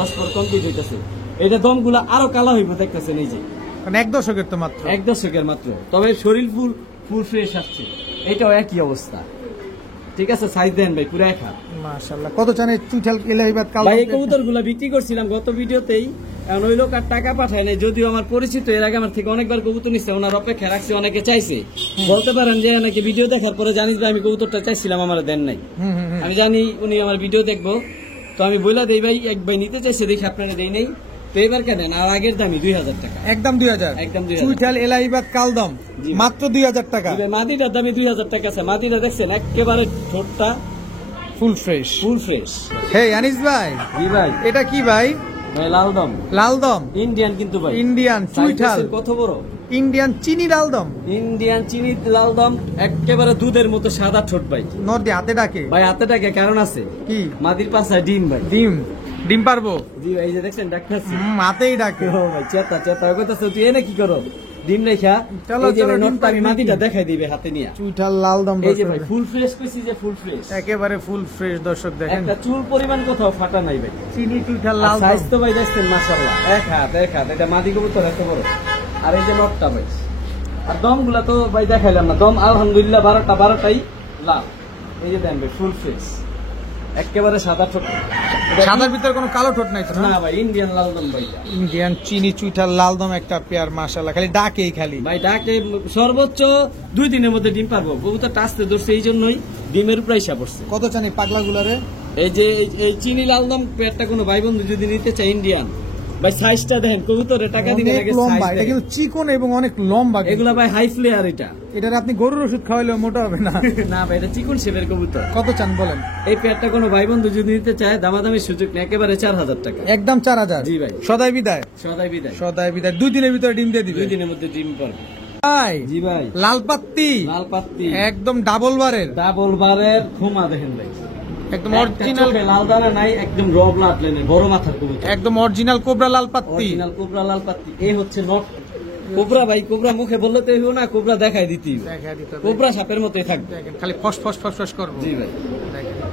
10 পরে কমপ্লিট হইতাছে। এটা দম গুলা আরো কালো হইব দেখতেছেন, এই যে মানে 1 দশকের তো মাত্র, 1 দশকের মাত্র, তবে শরীর ফুল ফ্রেশ আসছে। এটাও একই অবস্থা, ঠিক আছে। সাইজ দেন ভাই পুরো 1 হাত মাশাআল্লাহ। কত জানে চুইঠাল এলাহিবাদ কালদম? ভাই এই কবুতর গুলা বিক্রি করছিলাম গত ভিডিওতেই, এখন ওই লোক আর টাকা পাঠায় নাই, যদিও আমার পরিচিত, এর আগে আমার থেকে অনেকবার কবুতর নিচ্ছে, ওনার অপেক্ষা রাখছে, অনেকে চাইছে। বলতে পারেন যে নাকি ভিডিও দেখার পরে জানিস ভাই আমি কবুতরটা চাইছিলাম আমার দেন নাই। আমি জানি উনি আমার ভিডিও দেখবো, তো আমি বইলা দেই ভাই এক ভাই নিতে চাইছে দেখি আপনারা দেই নেই, তো এবার কেন আর আগের দামই 2000 টাকা, একদম 2000, একদম 2000। চুইঠাল এলাহিবাদ কালদম মাত্র 2000 টাকা। মাদিটার দামই 2000 টাকা আছে। মাদিটা দেখছেন একেবারে ঠোঁটটা ফুল ফ্রেশ। হে আনিস ভাই, জি ভাই এটা কি ভাই? ভাই লালদম ইন্ডিয়ান, কিন্তু ভাই ইন্ডিয়ান চুইঠাল কত বড়, ইন্ডিয়ান চিনি লালদম, ইন্ডিয়ান চিনি লালদম একেবারে দুধের মতো সাদা ঠোঁট ভাই। নদী হাতে ডাকে ভাই, হাতে ডাকে কারণ আছে কি? মাদির পাশায় ডিম ভাই, ডিম পারবো। জি ভাই এই যে দেখছেন ডাকতেছি, হাতেই ডাকে। ও ভাই চেতা কইতাছ তুই এনে কি করো ডিম রেখা। চলো নটটা আমি মাদিটা দেখাই দিবে হাতে নিয়া। চুইঠাল লালদম এই যে ভাই ফুল ফ্রেশ কইছি, যে ফুল ফ্রেশ, একেবারে ফুল ফ্রেশ দর্শক দেখেন, একটা চুল পরিমাণ কোথাও ফাটা নাই ভাই। চিনি চুইঠাল লালদম সাইজ তো ভাই দেখছেন মাশাআল্লাহ 1 হাত, এটা মাদি কবুতর এত বড়। আর এই যে নটটা ভাই, আর দমগুলা তো ভাই দেখাইলাম না, দম আলহামদুলিল্লাহ 12টাই লাল। এই যে দেন ভাই ফুল ফ্রেশ একেবারে সাদা ঠোঁট, সাদার ভিতরে কোনো কালো ঠোঁট নাই তো? না ভাই ইন্ডিয়ান লালদম ভাই, ইন্ডিয়ান চিনি চুইঠাল লালদম একটা পেয়ার মাশাআল্লাহ, খালি ডাকেই খালি ভাই ডাকে। সর্বোচ্চ 2 দিনের মধ্যে ডিম পারবো, কবুতর টাচতে ধরছে এই জন্যই ডিমের উপর আইসা পড়ছে। কত জানি পাগলা গুলারে? এই যে এই চিনি লালদম পেয়ারটা কোনো ভাই বন্ধু যদি নিতে চায় ইন্ডিয়ান, ভাই সাইজটা দেখেন, কবুতরে টাকা দিলে লাগে লম্বা, এটা কিন্তু চিকন এবং অনেক লম্বা। এগুলা ভাই হাই ফ্লেয়ার, এটার আপনি গরুর ওষুধ খাওয়াইলে মোটা হবে না। না ভাই এটা চিকন শেপের কবুতর। কত চান বলেন? এই পেয়ারটা কোনো ভাই বন্ধু যদি নিতে চায় দামাদামির সুযোগ নেই, একেবারে 4000 টাকা, একদম 4000। জি ভাই সদাই বিদায়, সদাই বিদায়। 2 দিনের ভিতরে ডিম দিয়ে দিবে। 2 দিনের মধ্যে ডিম পারবে ভাই। জি ভাই লালপাত্তি একদম ডাবল বারের খুমা দেখেন ভাই, একদম অরিজিনাল লাল দানা নাই, একদম র ব্লাড লাইনের বড় মাথার কবুতর, একদম অরিজিনাল কোবরা লালপাত্তি, অরিজিনাল কোবরা লালপাত্তি। এই হচ্ছে নট কোবরা ভাই, কোবরা মুখে বললে তো হইব না, কোবরা দেখাই দিতে কোবরা সাপের মতোই থাকবে, খালি ফস ফস ফস ফস করবে। জি ভাই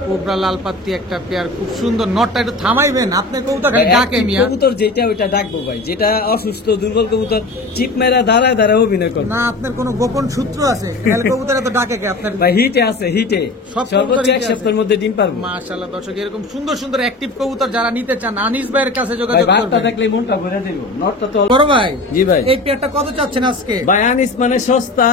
কোবরা লালপাত্তি একটা পেয়ার, খুব সুন্দর। নটটা একটু থামাইবেন, আপনি কবুতর খালি ডাকে মিয়া। কবুতর যেটা ওইটা ডাকবো ভাই, যেটা অসুস্থ দুর্বল কবুতর চিপ মেরা দাঁড়ায় অভিনয় করবে না। আপনার কোনো গোপন সূত্র আছে? কবুতর এত ডাকে কে আপনার? ভাই হিটে আছে, হিটে সর্বোচ্চ 1 সপ্তাহের মধ্যে ডিম পারবো। মাশাআল্লাহ দর্শক, এরকম সুন্দর সুন্দর অ্যাক্টিভ কবুতর যারা নিতে চান আনিস ভাইয়ের কাছে যোগাযোগ করবেন। বাঘটা দেখলে মনটা ভরে দেব। নটটা তো বড় ভাই। জি ভাই এই পেয়ারটা কত চাচ্ছেন আজকে? ভাই আনিস মানে সস্তা,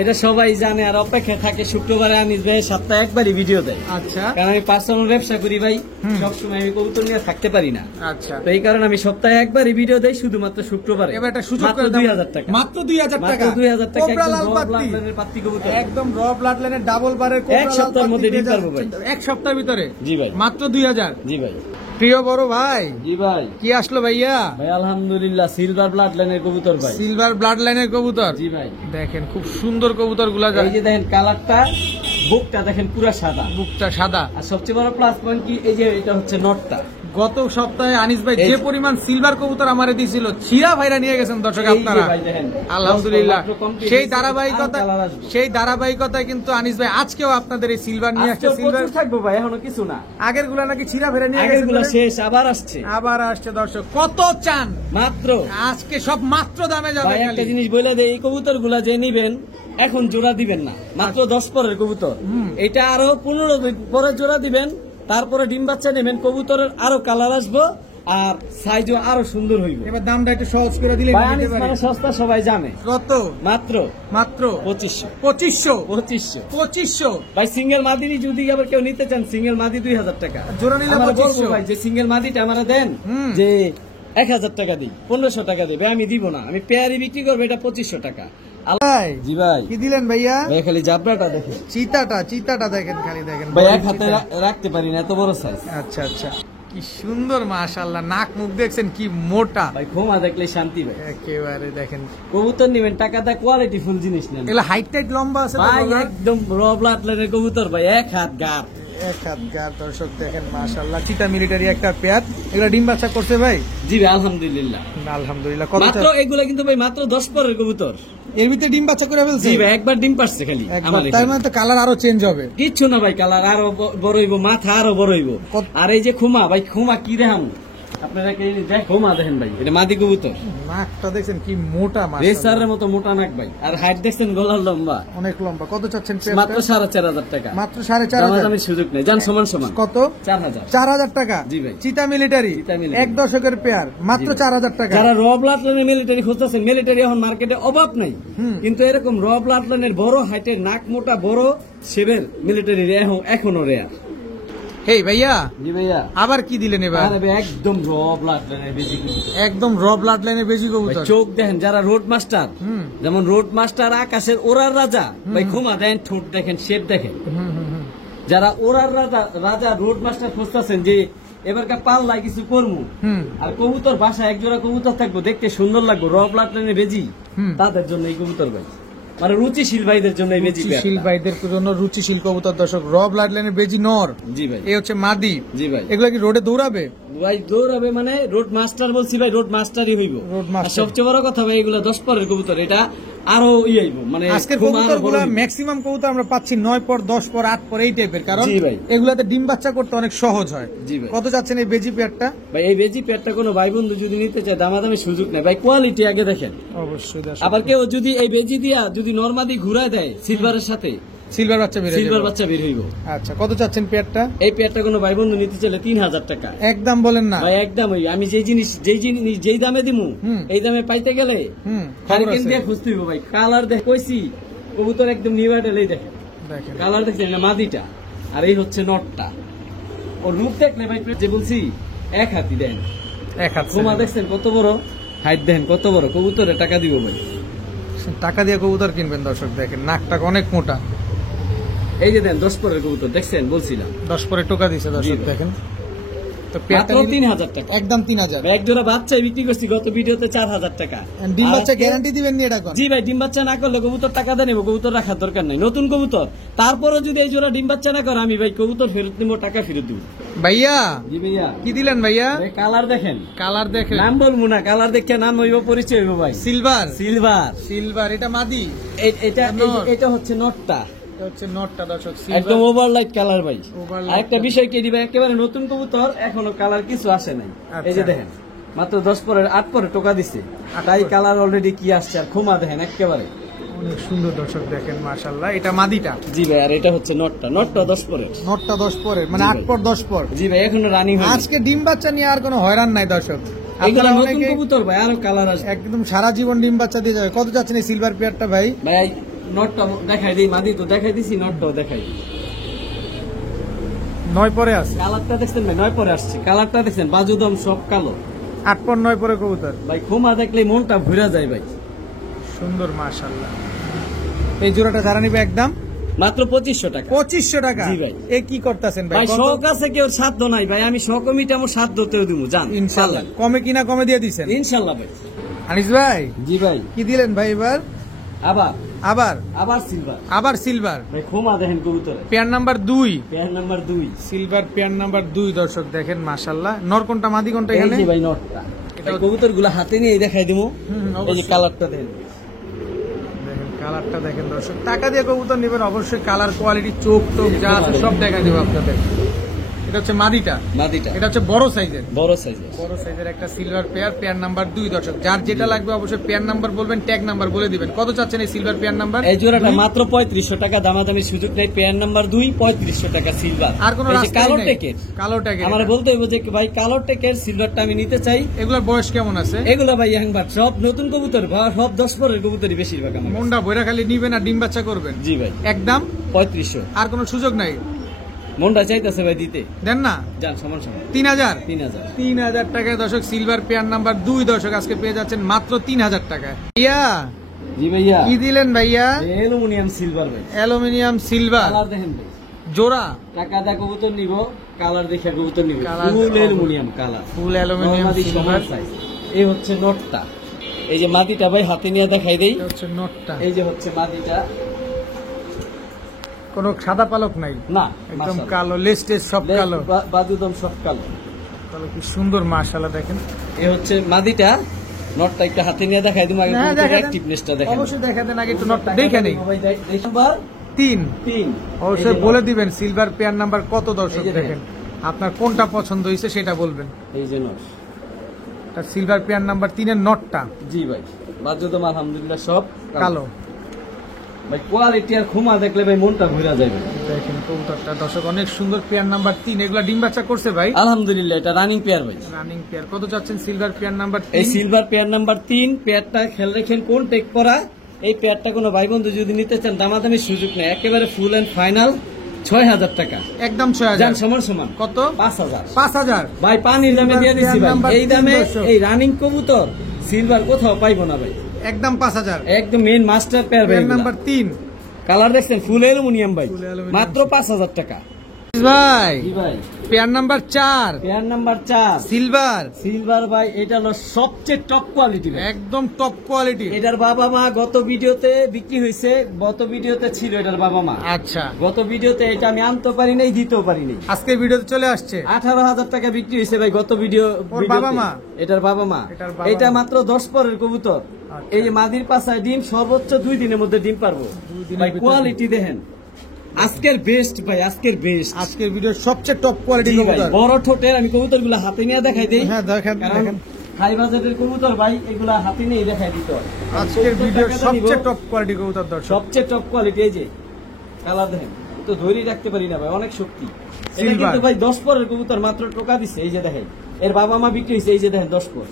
এটা সবাই জানে, আর অপেক্ষা থাকে শুক্রবারে আনিস ভাই সপ্তাহে একবারই ভিডিও দেয়। আচ্ছা, কারণ আমি পার্সোনাল ব্যবসা করি ভাই, সবসময় আমি কবুতর নিয়ে থাকতে পারি না। আচ্ছা, তো এই কারণে আমি সপ্তাহে একবারই ভিডিও দেই, শুধুমাত্র শুক্রবারে। এবার একটা সুযোগ করে দাও, 2000 টাকা, মাত্র 2000 টাকা, 2000 টাকা কোবরা লালপাত্তি পাত্তি কবুতর, একদম র ব্লাড লাইনের ডাবল বারের কোবরা লালপাত্তি। 1 সপ্তাহের মধ্যে ডিম পারবো ভাই, 1 সপ্তাহের ভিতরে। জি ভাই মাত্র 2000। জি ভাই প্রিয় বড় ভাই। জি ভাই কি আসলো ভাইয়া? ভাই আলহামদুলিল্লাহ সিলভার ব্লাড লাইনের কবুতর ভাই, সিলভার ব্লাড লাইনের কবুতর। জি ভাই দেখেন খুব সুন্দর কবুতর গুলা, এই যে দেখেন কালারটা, বুকটা দেখেন পুরো সাদা, বুকটা সাদা। আর সবচেয়ে বড় প্লাস পয়েন্ট কি, এই যে এটা হচ্ছে নটটা। গত সপ্তাহে আনিস ভাই যে পরিমাণ সিলভার কবুতর আমারে দিয়েছিল, ছিরা ভাইরা নিয়ে গেছেন দর্শক আপনারা, আলহামদুলিল্লাহ। সেই ধারাবাহিকতায় কিন্তু আনিস ভাই আজকেও আপনাদের এই সিলভার নিয়ে আসছে। সিলভার থাকবো ভাই, এখনো কিছু না, আগের গুলা নাকি ছিরা ভাইরা নিয়ে গেছেন, শেষ আবার আসছে দর্শক। কত চান? মাত্র আজকে সব মাত্র দামে যাবে। একটা জিনিস বলে দেই, এই কবুতর গুলা যে নিবেন এখন জোড়া দিবেন না, মাত্র 10 পরের কবুতর। এটা আরো 15 দিন পরে জোড়া দিবেন, তারপরে ডিম বাচ্চা নেবেন, কবুতরের আরো কালার আসবো আর সাইজও আরো সুন্দর হইবে। এবার দামটা একটু সহজ করে দিলে মানে সস্তা সবাই জানে। কত? মাত্র মাত্র 2500। 2500 ভাই সিঙ্গেল মাদিনি যদি আবার কেউ নিতে চান, সিঙ্গেল মাদি 2000 টাকা জোড়া নিলে। 2500 ভাই যে সিঙ্গেল মাদিটা আমরা দেন যে 1000 টাকা দিই, 1500 টাকা দিবে, আমি দিব না, আমি পেয়ারি বিক্রি করবো, এটা 2500 টাকা। জি ভাই কি দিলেন ভাইয়া? ভাই খালি জাবরাটা দেখেন, চিতাটা দেখেন, খালি দেখেন ভাই এক হাতে রাখতে পারি না, এত বড় সাইজ। আচ্ছা আচ্ছা, কি সুন্দর মাশাআল্লাহ, নাক মুখ দেখছেন কি মোটা ভাই, খোমা দেখলে শান্তি ভাই। একেবারে দেখেন, কবুতর নিবেন টাকা দা কোয়ালিটি ফুল জিনিস নেন। এগুলো হাইট টাইট লম্বা আছে ভাই, একদম রবলাট লাইনের কবুতর ভাই, এক হাত গার। এক হাত গার। দর্শক দেখেন মাশাআল্লাহ, চিতা মিলিটারি একটা পেয়ার। এগুলো ডিম বাচ্চা করছে ভাই? জি ভাই, আলহামদুলিল্লাহ। আলহামদুলিল্লাহ। মাত্র এগুলা কিন্তু ভাই মাত্র 10 পরের কবুতর, এর ভিতরে ডিম বাচ্চা করে ফেলছে? জি ভাই, একবার ডিম পারছে খালি আমার। তার মানে তো কালার আরো চেঞ্জ হবে? কিচ্ছু না ভাই, কালার আরো বড় হইব, মাথা আরো বড় হইব। আর এই যে খুমা ভাই, খুমা কি দেখাম আপনারা, খুমা দেখেন ভাই, এটা মাদি কবুতর। নাকটা দেখছেন কি মোটা, রেসারের মতো মোটা নাক ভাই, আর হাইট দেখছেন গলার লম্বা, অনেক লম্বা। কত চাচ্ছেন? মাত্র 4500 টাকা। মাত্র 4500? আমি সুযোগ নেই, জান সমান সমান। কত? 4000 টাকা। জি ভাই, চিতা মিলিটারি এক দশকের পেয়ার, মাত্র 4000 টাকা। যারা র ব্লাড লাইনের মিলিটারি খুঁজতেছেন, মিলিটারি এখন মার্কেটে অভাব নাই, কিন্তু এরকম র ব্লাড লাইনের বড় হাইটের নাক মোটা বড় শেবের মিলিটারি এখনো রেয়ার। হেই ভাইয়া। জি ভাইয়া। আবার কি দিলেন এবার? একদম র ব্লাড লাইনের বেজি কবুতর, একদম র ব্লাড লাইনের বেজি কবুতর। চোখ দেখেন, যারা রোড মাস্টার, যেমন রোড মাস্টার আকাশের ওরার রাজা ভাই, খুমা দেন, ঠোঁট দেখেন, শেপ দেখেন। যারা ওরার রাজা রোড মাস্টার খুঁজতেছেন যে এবারকার পাল্লায় কিছু করবো, আর কবুতর বাসায় একজোড়া কবুতর থাকবো, দেখতে সুন্দর লাগবো, র ব্লাড লাইনের বেজি, তাদের জন্য এই কবুতর ভাই, মানে রুচিশীল ভাইদের জন্য এই বেজি, রুচিশীল ভাইদের জন্য রুচিশীল কবুতর। দর্শক, র ব্লাড লাইনের বেজি নর। জি ভাই। এই হচ্ছে মাদি। জি ভাই। এগুলা কি রোডে দৌড়াবে? ভাই দৌড়াবে মানে রোড মাস্টার বলছি ভাই, রোড মাস্টারই হইব। সবচেয়ে বড় কথা ভাই, এগুলা 10 পরের কবুতর, এটা আরো হইব। মানে আজকের কবুতরগুলো ম্যাক্সিমাম কবুতর আমরা পাচ্ছি 9 পর, 10 পর, 8 পর এই টাইপের, কারণ এগুলাতে ডিম বাচ্চা করতে অনেক সহজ হয়। জি ভাই। কত যাচ্ছেন এই বেজি পেয়ারটা? ভাই এই বেজি পেয়ারটা কোনো ভাই বন্ধু যদি নিতে চায়, দামাদামি সুযোগ নেই ভাই, কোয়ালিটি আগে দেখেন। অবশ্যই। আবার কেউ যদি এই বেজি দিয়া যদি নরমাদি ঘুরায় দেয় সিলভারের সাথে, সিলভার বাচ্চা বের হইব। আচ্ছা, কত চাচ্ছেন পেয়ারটা? এই পেয়ারটা কোনো ভাই বন্ধু নিতে চাইলে 3000 টাকা। একদম বলেন না ভাই, একদম। আমি যেই দামে দিমু, এই দামে পাইতে গেলে হারিকেন দিয়ে খুঁজতে হইব ভাই। কালার দেখ কইছি, কবুতর একদম নিবাটেলেই দেখেন, কালার দেখছেন না, মাদিটা আর এই হচ্ছে নটটা। ও রূপ দেখলে ভাই, যে বলছি এক হাতি দেন, এক হাত। খুমা দেখছেন কত বড়, হাইট দেখেন কত বড়, কবুতরে টাকা দিব ভাই, টাকা দিয়ে কবুতর কিনবেন। দর্শক দেখেন, নাকটা অনেক মোটা। এই যে দেন 10 পরের কবুতর, দেখছেন বলছিলাম 10 পরে টোকা দিছে। দর্শক দেখেন, তো মাত্র 3000 টাকা। একদম 3000। এক জোড়া বাচ্চা বিক্রি করছি গত ভিডিওতে 4000 টাকা। ডিম বাচ্চা গ্যারান্টি দিবেন নি এটা? জি ভাই, ডিম বাচ্চা না করলে কবুতর টাকা দেন, কবুতর রাখার দরকার নাই, নতুন কবুতর। তারপরে যদি এই জোড়া ডিম বাচ্চা না করে, আমি ভাই কবুতর ফেরত নিব, টাকা ফেরত দিব ভাইয়া। জি ভাইয়া। কি দিলেন ভাইয়া? কালার দেখেন, কালার দেখেন, নাম বলবো না, কালার দেখে নাম হইব, পরিচয় হইব ভাই। সিলভার। এটা মাদি, এটা হচ্ছে নটটা, হচ্ছে নটটা। দর্শক একদম ওভারলাইট কালার ভাই। আরেকটা বিষয় কি দিবে, একেবারে নতুন কবুতর, এখনো কালার কিছু আসে নাই। এই যে দেখেন, মাত্র 10 পরের 8 পরে টোকা দিছে, তাই কালার অলরেডি কি আসছে। আর খুমা দেখেন একেবারে অনেক সুন্দর। দর্শক দেখেন মাশাআল্লাহ, এটা মাদিটা। জি ভাই। আর এটা হচ্ছে নটটা 10 পরের, নটটা 10 পরের, মানে 8 পর 10 পর। জি ভাই, এখনো রানিং হয়। আজকে ডিম বাচ্চা নিয়ে আর কোনো হয়রান নাই দর্শক, এগুলা নতুন কবুতর ভাই, আরো কালার আসবে, একদম সারা জীবন ডিম বাচ্চা দিয়ে যাবে। কত যাচ্ছেন এই সিলভার পেয়ারটা ভাই? ভাই নটটা দেখাই দিই, মাদি তো দেখাই দিছি, নটটাও দেখাই। 9 পরে আছে। কালারটা দেখছেন ভাই, 9 পরে আসছে, কালারটা দেখছেন, বাজুদম সব কালো। 8 পর 9 পরে কবুতর ভাই, খুমা দেখলে মনটা ভুরা যায় ভাই, সুন্দর মাশাআল্লাহ। এই জোড়াটা যারা নিবে একদম মাত্র 2500 টাকা। 2500 টাকা? জি ভাই। এ কি করতেছেন ভাই? ভাই শখ আছে, কেউ সাধ্য নাই ভাই, আমি শখ মিটামো, সাধ্যতেও দিব, জান ইনশাআল্লাহ। কমে কিনা কমে দিয়ে দিচ্ছেন ইনশাআল্লাহ ভাই। আনিস ভাই। জি ভাই। কি দিলেন ভাই এবার? আবার সিলভার ভাই, খুমা দেখেন কবুতর, pair number 2, pair number 2, silver pair number 2। দর্শক দেখেন মাশাআল্লাহ, নর কোনটা মাদি কোনটা এখানে? এই যে ভাই নটটা, এটা কবুতরগুলো হাতে নিয়ে দেখাই দিমু। এই যে কালারটা দেখেন, কালারটা দেখেন দর্শক। টাকা দিয়ে কবুতর নেবেন, অবশ্যই কালার কোয়ালিটি, চোখ টোক যা আছে সব দেখা দেবো আপনাদের। এটা হচ্ছে মাদিটা, এটা হচ্ছে বড় সাইজের একটা সিলভার পেয়ার নাম্বার 2 দর্শক। যার যেটা লাগবে অবশ্যই পেয়ার নাম্বার বলবেন, ট্যাগ নাম্বার বলে দিবেন। কত চাচ্ছেন এই সিলভার পেয়ার নাম্বার? এই জোড়াটা মাত্র 3500 টাকা, দামাদামির সুযোগ নেই। পেয়ার নাম্বার 2 3500 টাকা সিলভার। আর কোন কালো টেকের আমরা বলতে হইব যে ভাই কালো টেকের সিলভারটা আমি নিতে চাই। এগুলোর বয়স কেমন আছে? এগুলো ভাই ইয়াংবাট সব নতুন কবুতর, সব 10 পরের কবুতরই বেশিরভাগ আমার। মুন্ডা বইরা খালি নিবেন আর ডিম বাচ্চা করবেন। জি ভাই, একদম 3500। আর কোনো সুযোগ নাই? মনটা চাইতেছে ভাই দিতে দেন না, যান সমান 3000 টাকায় দর্শক সিলভার পেয়ার নাম্বার 2 দর্শক আজকে পেয়ে যাচ্ছেন মাত্র 3000 টাকায়। জি ভাইয়া, কি দিলেন ভাইয়া? অ্যালুমিনিয়াম সিলভার ভাই, অ্যালুমিনিয়াম সিলভার। কালার দেখেন ভাই, জোড়া টাকা দা কবুতর নিব, কালার দেখে কবুতর নিব। ফুল অ্যালুমিনিয়াম কালার, ফুল অ্যালুমিনিয়াম সিলভার। এই হচ্ছে নটটা, এই যে মাদিটা ভাই হাতে নিয়ে দেখাই দেই। এটা হচ্ছে নটটা, এই যে হচ্ছে মাদিটা, কোনো সাদা পালক নাই না, একদম কালো, লেস্টেজ সব কালো, বাজুদম সব কালো। কি সুন্দর মাশাআল্লাহ দেখেন। এই হচ্ছে মাদিটা, নটটা একটু হাতে নিয়ে দেখাই দিই। আগে অ্যাক্টিভনেসটা দেখেন, অবশ্যই দেখাই দেন। আগে একটু নটটা দেখে নেই। নাম্বার 3 অবশ্যই বলে দিবেন সিলভার পেয়ার নাম্বার কত দর্শক। দেখেন আপনার কোনটা পছন্দ হয়েছে সেটা বলবেন। এই যে নট, এটা সিলভার পেয়ার নাম্বার 3 এর নটটা। জি ভাই, বাজুদম আলহামদুলিল্লাহ সব কালো ভাই। কোয়ালিটি আর খুমা দেখলে ভাই মনটা ঘুরে যাবে। দেখেন কবুতরটা দর্শক অনেক সুন্দর, পেয়ার নাম্বার 3। এগুলা ডিম বাচ্চা করছে ভাই? আলহামদুলিল্লাহ, এটা রানিং পেয়ার ভাই, রানিং পেয়ার। কত চাচ্ছেন সিলভার পেয়ার নাম্বার 3? এই সিলভার পেয়ার নাম্বার 3 পেয়ারটা খেয়াল রাখেন কোন টেক করা। এই পেয়ারটা কোনো ভাই বন্ধু যদি নিতে চান দামাদামির সুযোগ নেই, একেবারে ফুল এন্ড ফাইনাল 6000 টাকা, একদম 6000 সমান। কত? 5000 ভাই, পানির দামে দিয়ে দিছি ভাই। এই দামে এই রানিং কবুতর সিলভার কোথাও পাইবো না ভাই, একদম 5000, একদম মেইন মাস্টার পেয়ার ভাই। নাম্বার 3 কালার দেখছেন, ফুল অ্যালুমিনিয়াম ভাই, মাত্র 5000 টাকা ভাই। ভাই পেয়ার নাম্বার 4, সিলভার ভাই, এটা হলো সবচেয়ে টপ কোয়ালিটি, একদম টপ কোয়ালিটি। এটার বাবা মা গত ভিডিওতে বিক্রি হয়েছে, গত ভিডিওতে ছিল এটার বাবা মা। আচ্ছা, গত ভিডিওতে এটা আমি আনতে পারি নাই, দিতেও পারি নাই। আজকে ভিডিওতে চলে আসছে। 18000 টাকা বিক্রি হয়েছে ভাই গত ভিডিও। বাবা মা, এটার বাবা মা, এটা মাত্র 10 পরের কবুতর। এই যে মাদির পাশায় ডিম, সর্বোচ্চ 2 দিনের মধ্যে ডিম পারবো ভাই। কোয়ালিটি দেখেন, আজকের বেস্ট ভাই, আজকের ভিডিওর সবচেয়ে টপ কোয়ালিটি কবুতর। বড় ঠোঁটের আমি কবুতরগুলো হাতে নিয়ে দেখাই দেই। হ্যাঁ দেখেন, হাই বাজেটের কবুতর ভাই, এগুলা হাতে নিয়ে দেখাই দিতে হয়। আজকের ভিডিওর সবচেয়ে টপ কোয়ালিটি কবুতর দর্শক, সবচেয়ে টপ কোয়ালিটি। এই যে কালার দেখেন, তো ধরে রাখতে পারি না ভাই, অনেক শক্তি। এটা কিন্তু ভাই 10 পরের কবুতর, মাত্র টোকা দিছে। এই যে দেখেন, এর বাবা মা বিক্রি হয়েছে। এই যে দেখেন 10 পর,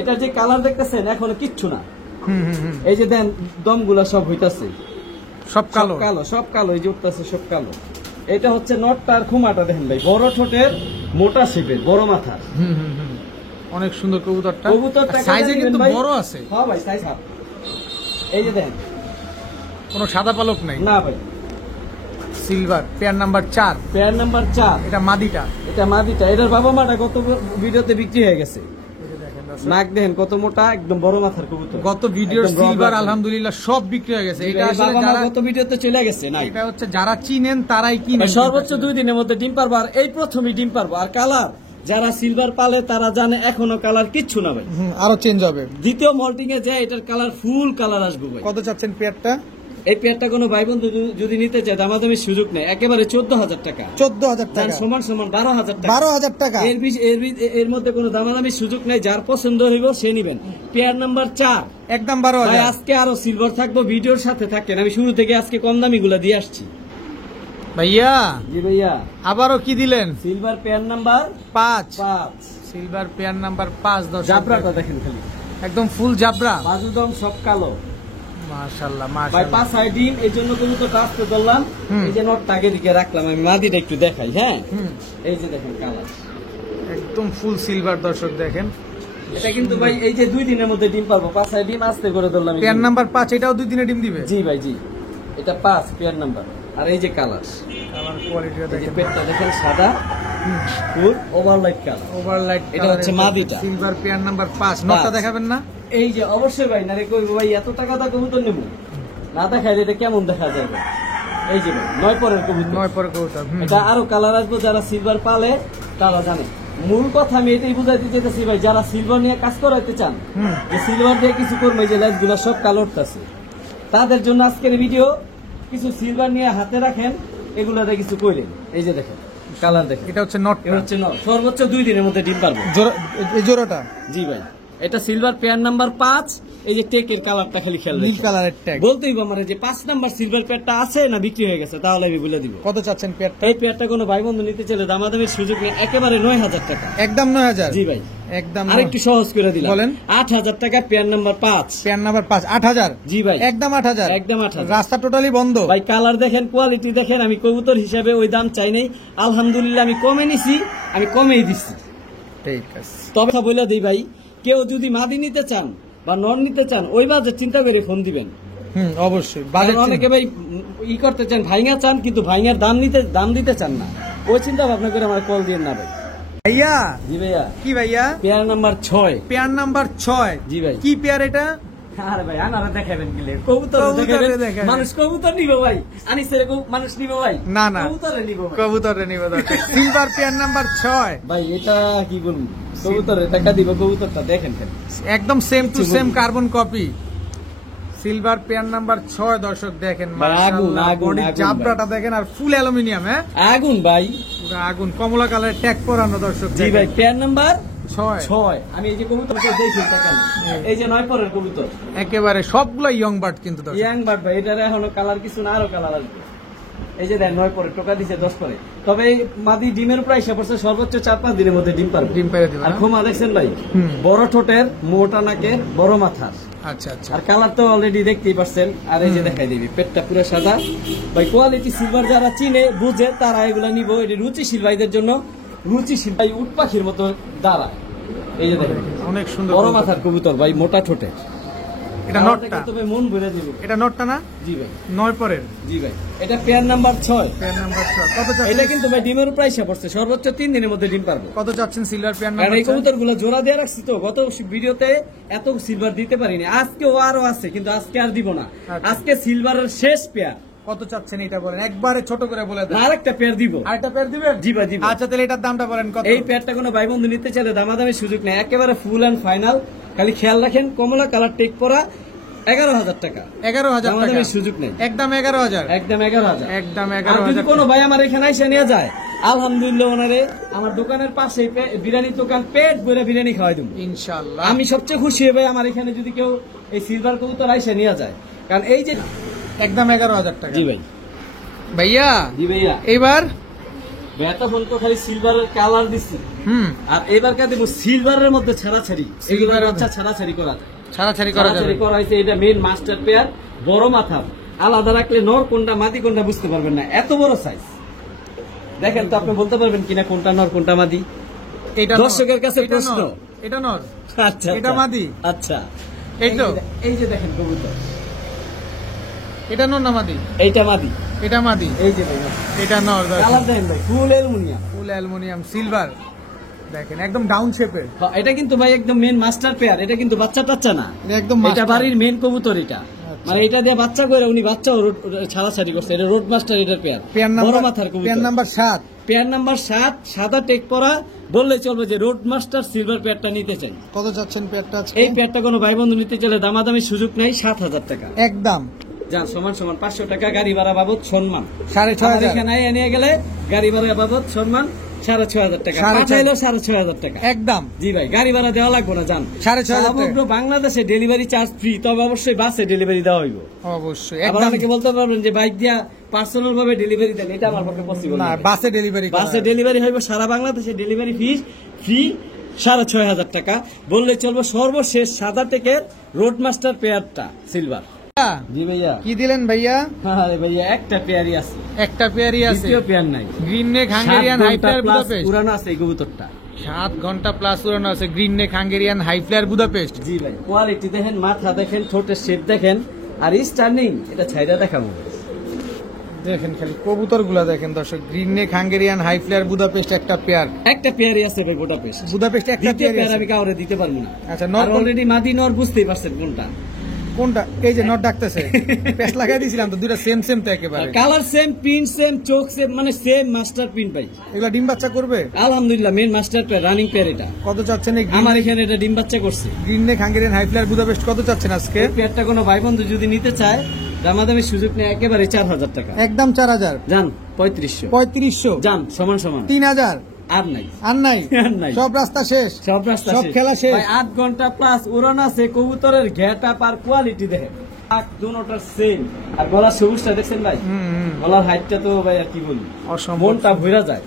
এটা যে কালার দেখতেছেন এখনো কিচ্ছু না। এই যে দেন দমগুলা সব হইতাছে, সব কালো, এই যে উঠতেছে সব কালো। এটা হচ্ছে নটটা আর খুমাটা দেখেন ভাই, বড় ঠোঁটের, মোটা শেপের, বড় মাথা, অনেক সুন্দর কবুতরটা। সাইজে কিন্তু বড় আছে। হ্যাঁ ভাই, সাইজ হাফ। এই যে দেখেন, কোনো সাদা পালক নাই না ভাই। সিলভার পেয়ার নাম্বার 4, এটা মাদিটা, এটার বাবা মাটা গত ভিডিওতে বিক্রি হয়ে গেছে। নাক দেখেন কত মোটা, একদম বড় মাথার কবুতর। গত ভিডিওর সিলভার আলহামদুলিল্লাহ সব বিক্রি হয়ে গেছে। এটা আসলে যারা গত ভিডিওতে চলে গেছে না, এটা হচ্ছে যারা চিনেন তারাই কিনেন। সর্বোচ্চ 2 দিনের মধ্যে ডিম পারবো, আর এই প্রথমই ডিম পারবো। আর কালার যারা সিলভার পালে তারা জানে এখনো কালার কিচ্ছু না ভাই, আরো চেঞ্জ হবে। দ্বিতীয় মল্টিং এ যায় এটার কালার ফুল কালার আসবে ভাই। কত চাচ্ছেন পেয়ারটা? এই পেয়ারটা কোনো ভাই বন্ধু যদি নিতে চায় দামাদামির সুযোগ নেই, একেবারে 14000 টাকা, সমান 12000 টাকা। এর মধ্যে কোনো দামাদামির সুযোগ নেই, যার পছন্দ হইব সে নিবেন। পেয়ার নাম্বার 4, একদম 12000। আজকে আরো সিলভার থাকবো, ভিডিওর সাথে থাকেন। আমি শুরু থেকে আজকে কম দামি গুলা দিয়ে আসছি ভাইয়া। জি ভাইয়া, আবারও কি দিলেন? Silver pair number 5, silver pair number 5 দর্শক। জাবরাটা দেখেন খালি, একদম ফুল জাবরা, বাজুদম সব কালো। মাশাআল্লাহ, ভাই পাঁচ সাইড ডিম, এই জন্য কবুতরটা আস্তে ধরলাম। এই যে নটটা আগে দিকে রাখলাম, আমি মাদিটা একটু দেখাই। হ্যাঁ, এই যে দেখেন কালার, একদম ফুল সিলভার দর্শক দেখেন। এটা কিন্তু ভাই এই যে 2 দিনের মধ্যে ডিম পারবো। 5 সাইড ডিম আস্তে করে ধরলাম। পেয়ার নাম্বার 5, এটাও 2 দিনে ডিম দিবে? জি ভাই, জি, এটা 5 পেয়ার নাম্বার। আর এই যে কালার কোয়ালিটিটা দেখেন, পেটটা দেখেন সাদা, ফুল ওভারলাইট কালার, এটা হচ্ছে মাদিটা। সিলভার পেয়ার নাম্বার 5, নটটা দেখাবেন না? এই যে অবশ্যই ভাই, না রে কইবো ভাই এত টাকা দা কবুতর নেব, না দেখাইলে এটা কেমন দেখা যাবে। এই যে ভাই 9 পরের কবুতর, এটা আরো কালার আসবে। যারা সিলভার পালে তারা জানে। মূল কথা আমি এটাই বুঝাইতে চাইতেছি ভাই, যারা সিলভার নিয়ে কাজ করাইতে চান, যে সিলভার দিয়ে কিছু করবো, এই যে লাইট গুলা সব কালো উঠতেছে, তাদের জন্য আজকের ভিডিও। কিছু সিলভার নিয়ে হাতে রাখেন, এগুলাতে কিছু করেন। এই যে দেখেন কালার দেখেন, এটা হচ্ছে নট, এটা হচ্ছে নট। সর্বোচ্চ 2 দিনের মধ্যে ডিম পারবে। এই জোড়াটা জি ভাই, এটা সিলভার পেয়ার নাম্বার 5। এই যে টেকের কালারটা খালি খেয়াল নীল কালারের ট্যাগ বলতেই আমার যে 5 নাম্বার সিলভার পেয়ারটা আছে না বিক্রি হয়ে গেছে, তাহলে আমি বলে দিব। কত চাচ্ছেন পেয়ারটা? এই পেয়ারটা কোনো ভাই বন্ধু নিতে চাইলে দামাদামির সুযোগ নেই, একেবারে 9000 টাকা। একদম 9000? জি ভাই, একদম। আরেকটু সহজ করে দিলাম, বলেন। 8000 টাকা পেয়ার নাম্বার 5। Pair number 5 8000? জি ভাই, একদম 8000? একদম 8000। রাস্তা টোটালি বন্ধ ভাই, কালার দেখেন, কোয়ালিটি দেখেন। আমি কবুতর হিসাবে ওই দাম চাই নাই, আলহামদুলিল্লাহ আমি কমে নিছি, আমি কমেই দিচ্ছি। ঠিক আছে, তবে বলে দিই ভাই, কেউ যদি মাদি নিতে চান বা নন নিতে চান, ওই বাজেট চিন্তা করে ফোন দিবেন। অবশ্যই। অনেকে ভাই করতে চান, ভাইঙা চান, কিন্তু ভাইঙার দাম দিতে চান না, ওই চিন্তা ভাবনা করে আমার কল দিয়ে না ভাই। ভাইয়া। জি ভাইয়া। কি ভাইয়া? Pair number 6। Pair number 6? জি ভাই। কি পেয়ার এটা? আরে ভাই, আনারা দেখাবেন গেলে কবুতর দেখাবেন, মানুষ কবুতর নিব ভাই, আনিসের মানুষ নিব ভাই? না না, কবুতরে নিব, কবুতরে নিব। সিলভার পেয়ার নাম্বার 6 ভাই, এটা কি বলবো, কবুতরে টাকা দিব, কবুতরটা দেখেন একদম same to same carbon copy. Silver pair number 6 দর্শক দেখেন, মাশাআল্লাহ বডি জাবরাটা দেখেন, আর ফুল অ্যালুমিনিয়াম। হ্যাঁ, আগুন ভাই, পুরো আগুন। কমলা কালারের ট্যাগ পরানো দর্শক। জি ভাই, পেয়ার নাম্বার 6। আমি এই যে কবুতরটা দেখি, তাকান, এই যে 9 পরের কবুতর, একেবারে সবগুলো ইয়ং বার্ড কিন্তু দর্শক। ইয়াং বার্ড ভাই, এটার এখনো কালার কিছু না, আরো কালার আসবে। এই যে দেন 9 পরে টোকা দিছে 10 পরে। তবে এই মাদি ডিমের প্রায় পড়ছে সর্বোচ্চ 4-5 দিনের মধ্যে ডিম পারবে। ডিম পেরে দিবে। আর খোমা দেখছেন ভাই, বড় ঠোঁটের, মোটা নাকের, বড় মাথার। আচ্ছা আচ্ছা। আর কালার তো অলরেডি দেখতেই পাচ্ছেন। আর এই যে দেখাই দিবি, পেটটা পুরো সাদা ভাই। কোয়ালিটি সিলভার যারা চিনে বুঝে তারা এগুলা নিব। এটি রুচিশীল ভাইদের জন্য। রুচিশীল ভাই উট পাখির মতো দাঁড়ায়। এই যে দেখেন, অনেক সুন্দর বড় মাথার কবুতর ভাই, মোটা ঠোঁটের। এটা নটটা, তবে মন ভরে দিবে। এটা নটটা না? জি ভাই, 9 পরের। জি ভাই, এটা পেয়ার নাম্বার 6। পেয়ার নাম্বার 6 কত চাচ্ছেন? এটা কিন্তু ভাই ডিমের প্রাইস পড়ছে সর্বোচ্চ 3 দিনের মধ্যে ডিম পারবে। কত চাচ্ছেন সিলভার পেয়ার আর নাম্বার 6? এই কবুতরগুলো জোড়া দিয়ে রাখছি তো, গত ভিডিওতে এত সিলভার দিতে পারিনি। আজকেও আরো আছে, কিন্তু আজকে আর দিব না। আজকে সিলভারের শেষ পেয়ার। কত চাচ্ছেন এটা বলেন, একবারে ছোট করে বলে দেন। আরেকটা পেয়ার দিব। আরেকটা পেয়ার দিবেন? জি ভাই, দিব। আচ্ছা, তাহলে এটার দামটা বলেন কত? এই পেয়ারটা কোনো ভাই বন্ধু নিতে চাইলে দামাদামি সুযোগ নেই, একেবারে ফুল এন্ড ফাইনাল। খালি খেয়াল রাখেন, কমলা কালার টেক পরা, 11,000 টাকা। 11,000 টাকা সুযোগ নেই, একদম 11,000। একদম 11,000, একদম আর 11,000। যদি কোনো ভাই আমার এখানে এসে নিয়ে যায়, আলহামদুলিল্লাহ ওনারে আমার দোকানের পাশে বিরিয়ানির দোকান, পেট ভরে বিরিয়ানি খাওয়াই দেবো ইনশাআল্লাহ। আমি সবচেয়ে খুশি হবে আমার এখানে যদি কেউ এই সিলভার কবুতর এসে নিয়ে যায়, কারণ এই যে একদম 11,000 টাকা। জি ভাই। ভাইয়া। জি ভাইয়া। এবার বেটা ফোন তো খালি সিলভারের কালার দিচ্ছি। আর এবার কা দেবো সিলভারের মধ্যে ছাড়াছাড়ি, সিলভার বাচ্চা ছাড়াছাড়ি করা যায়। ছাড়াছাড়ি করা যাবে। করা হয়েছে, এটা মেইন মাস্টার পেয়ার, বড় মাথা। আলাদা রাখলে নর কোনটা মাদি কোনটা বুঝতে পারবেন না, এত বড় সাইজ। দেখেন তো, আপনি বলতে পারবেন কিনা কোনটা নর কোনটা মাদি? এটা দর্শকের কাছে প্রশ্ন। এটা নর। আচ্ছা, এটা মাদি। আচ্ছা, এই তো, এই যে দেখেন কবুতর, এটা নর না মাদি? এইটা মাদি। এটা মাদি। এই যে ভাই, এটা নর। কালার দেখেন ভাই, ফুল অ্যালুমিনিয়াম। ফুল অ্যালুমিনিয়াম সিলভার দেখেন, একদম ডাউন শেপের। এটা কিন্তু ভাই একদম মেন মাস্টার পেয়ার, এটা কিন্তু বাচ্চা টাচ্চা না, একদম এটা বাড়ির মেন কবুতর। এটা মানে এটা দিয়ে বাচ্চা করে উনি বাচ্চাও ছাড়াছাড়ি করছে। এটা রোড মাস্টার, এটার পেয়ার, বড় মাথার কবুতর। Pair number 7। পেয়ার নাম্বার 7, সাদা টেক পরা, বললে চলবে যে রোড মাস্টার সিলভার পেয়ারটা নিতে চাই। কত চাচ্ছেন পেয়ারটা? এই পেয়ারটা কোনো ভাই বন্ধু নিতে চাইলে দামাদামি সুযোগ নেই, 7,000 টাকা একদম। যান, সমান সমান 500 টাকা গাড়ি ভাড়া বাবদ সম্মান। 6,500 এখানে নিয়ে গেলে গাড়ি ভাড়া বাবদ সম্মান 6,500 টাকা, পাঠাইলেও 6,500 টাকা একদম। জি ভাই, গাড়ি ভাড়া দেওয়া লাগবে না। যান, 6,500 সমগ্র বাংলাদেশে ডেলিভারি চার্জ ফ্রি, তবে অবশ্যই বাসে ডেলিভারি দেওয়া হইব। অবশ্যই। আবার অনেকে বলতে পারবেন যে বাইক দিয়া পার্সোনাল ভাবে ডেলিভারি দেন, এটা আমার পক্ষে পসিবল না। বাসে ডেলিভারি, বাসে ডেলিভারি হইব সারা বাংলাদেশে, ডেলিভারি ফিস ফ্রি 6,500 টাকা। বললে চলবে সর্বশেষ সাদা টেকের রোড মাস্টার পেয়ারটা সিলভার। জি ভাইয়া। কি দিলেন ভাইয়া? আরে ভাইয়া, একটা পেয়ারই আছে। একটা পেয়ারই আছে, দ্বিতীয় পেয়ার নাই। Green neck Hungarian high flyer Budapest. পুরানো আছে এই কবুতরটা, 7 ঘন্টা প্লাস উড়ানো আছে। Green neck Hungarian high flyer Budapest. জি ভাই, কোয়ালিটি দেখেন, মাথা দেখেন, ঠোঁটের শেপ দেখেন, আর স্টার্নিং এটা ছাইরা দেখাবো। দেখেন খালি কবুতর গুলা দেখেন দর্শক। Green neck Hungarian high flyer Budapest একটা পেয়ার। একটা পেয়ারই আছে ভাই, বুদাপেস্ট। বুদাপেস্ট একটা দ্বিতীয় পেয়ার পেয়ার আমি কাউরে দিতে পারবো না। আচ্ছা, নর অলরেডি মাদি নর বুঝতেই পারছেন কোনটা কোনটা? এই যে নট ডাকতেছে, পেস্ট লাগাই দিয়েছিলাম তো, দুইটা সেম সেম তো একেবারে। কালার সেম, প্রিন্ট সেম, চোখ সেম, মানে সেম মাস্টার প্রিন্ট ভাই। এগুলা ডিম বাচ্চা করবে আলহামদুলিল্লাহ, main master pair, running pair. এটা কত চাচ্ছেন? আমার এখানে এটা ডিম বাচ্চা করছে। Green neck Hungarian high flyer Budapest কত চাচ্ছেন আজকে? পেয়ারটা কোনো ভাই বন্ধু যদি নিতে চায়, দামাদামি সুযোগ নেই, একেবারে 4,000 টাকা একদম। 4,000 জান, 3500 যান সমান 3000 আর নাই আর নাই সব রাস্তা শেষ সব খেলা শেষ। 8 ঘন্টা প্লাস উড়ান আছে। কবুতরের ঘেটা আর কোয়ালিটি দেখেন, দুটোটার সেম। আর গলার সবুজটা দেখছেন ভাই, গলার হাইটটা তো ভাই আর কি বলি, মনটা ভরা যায়।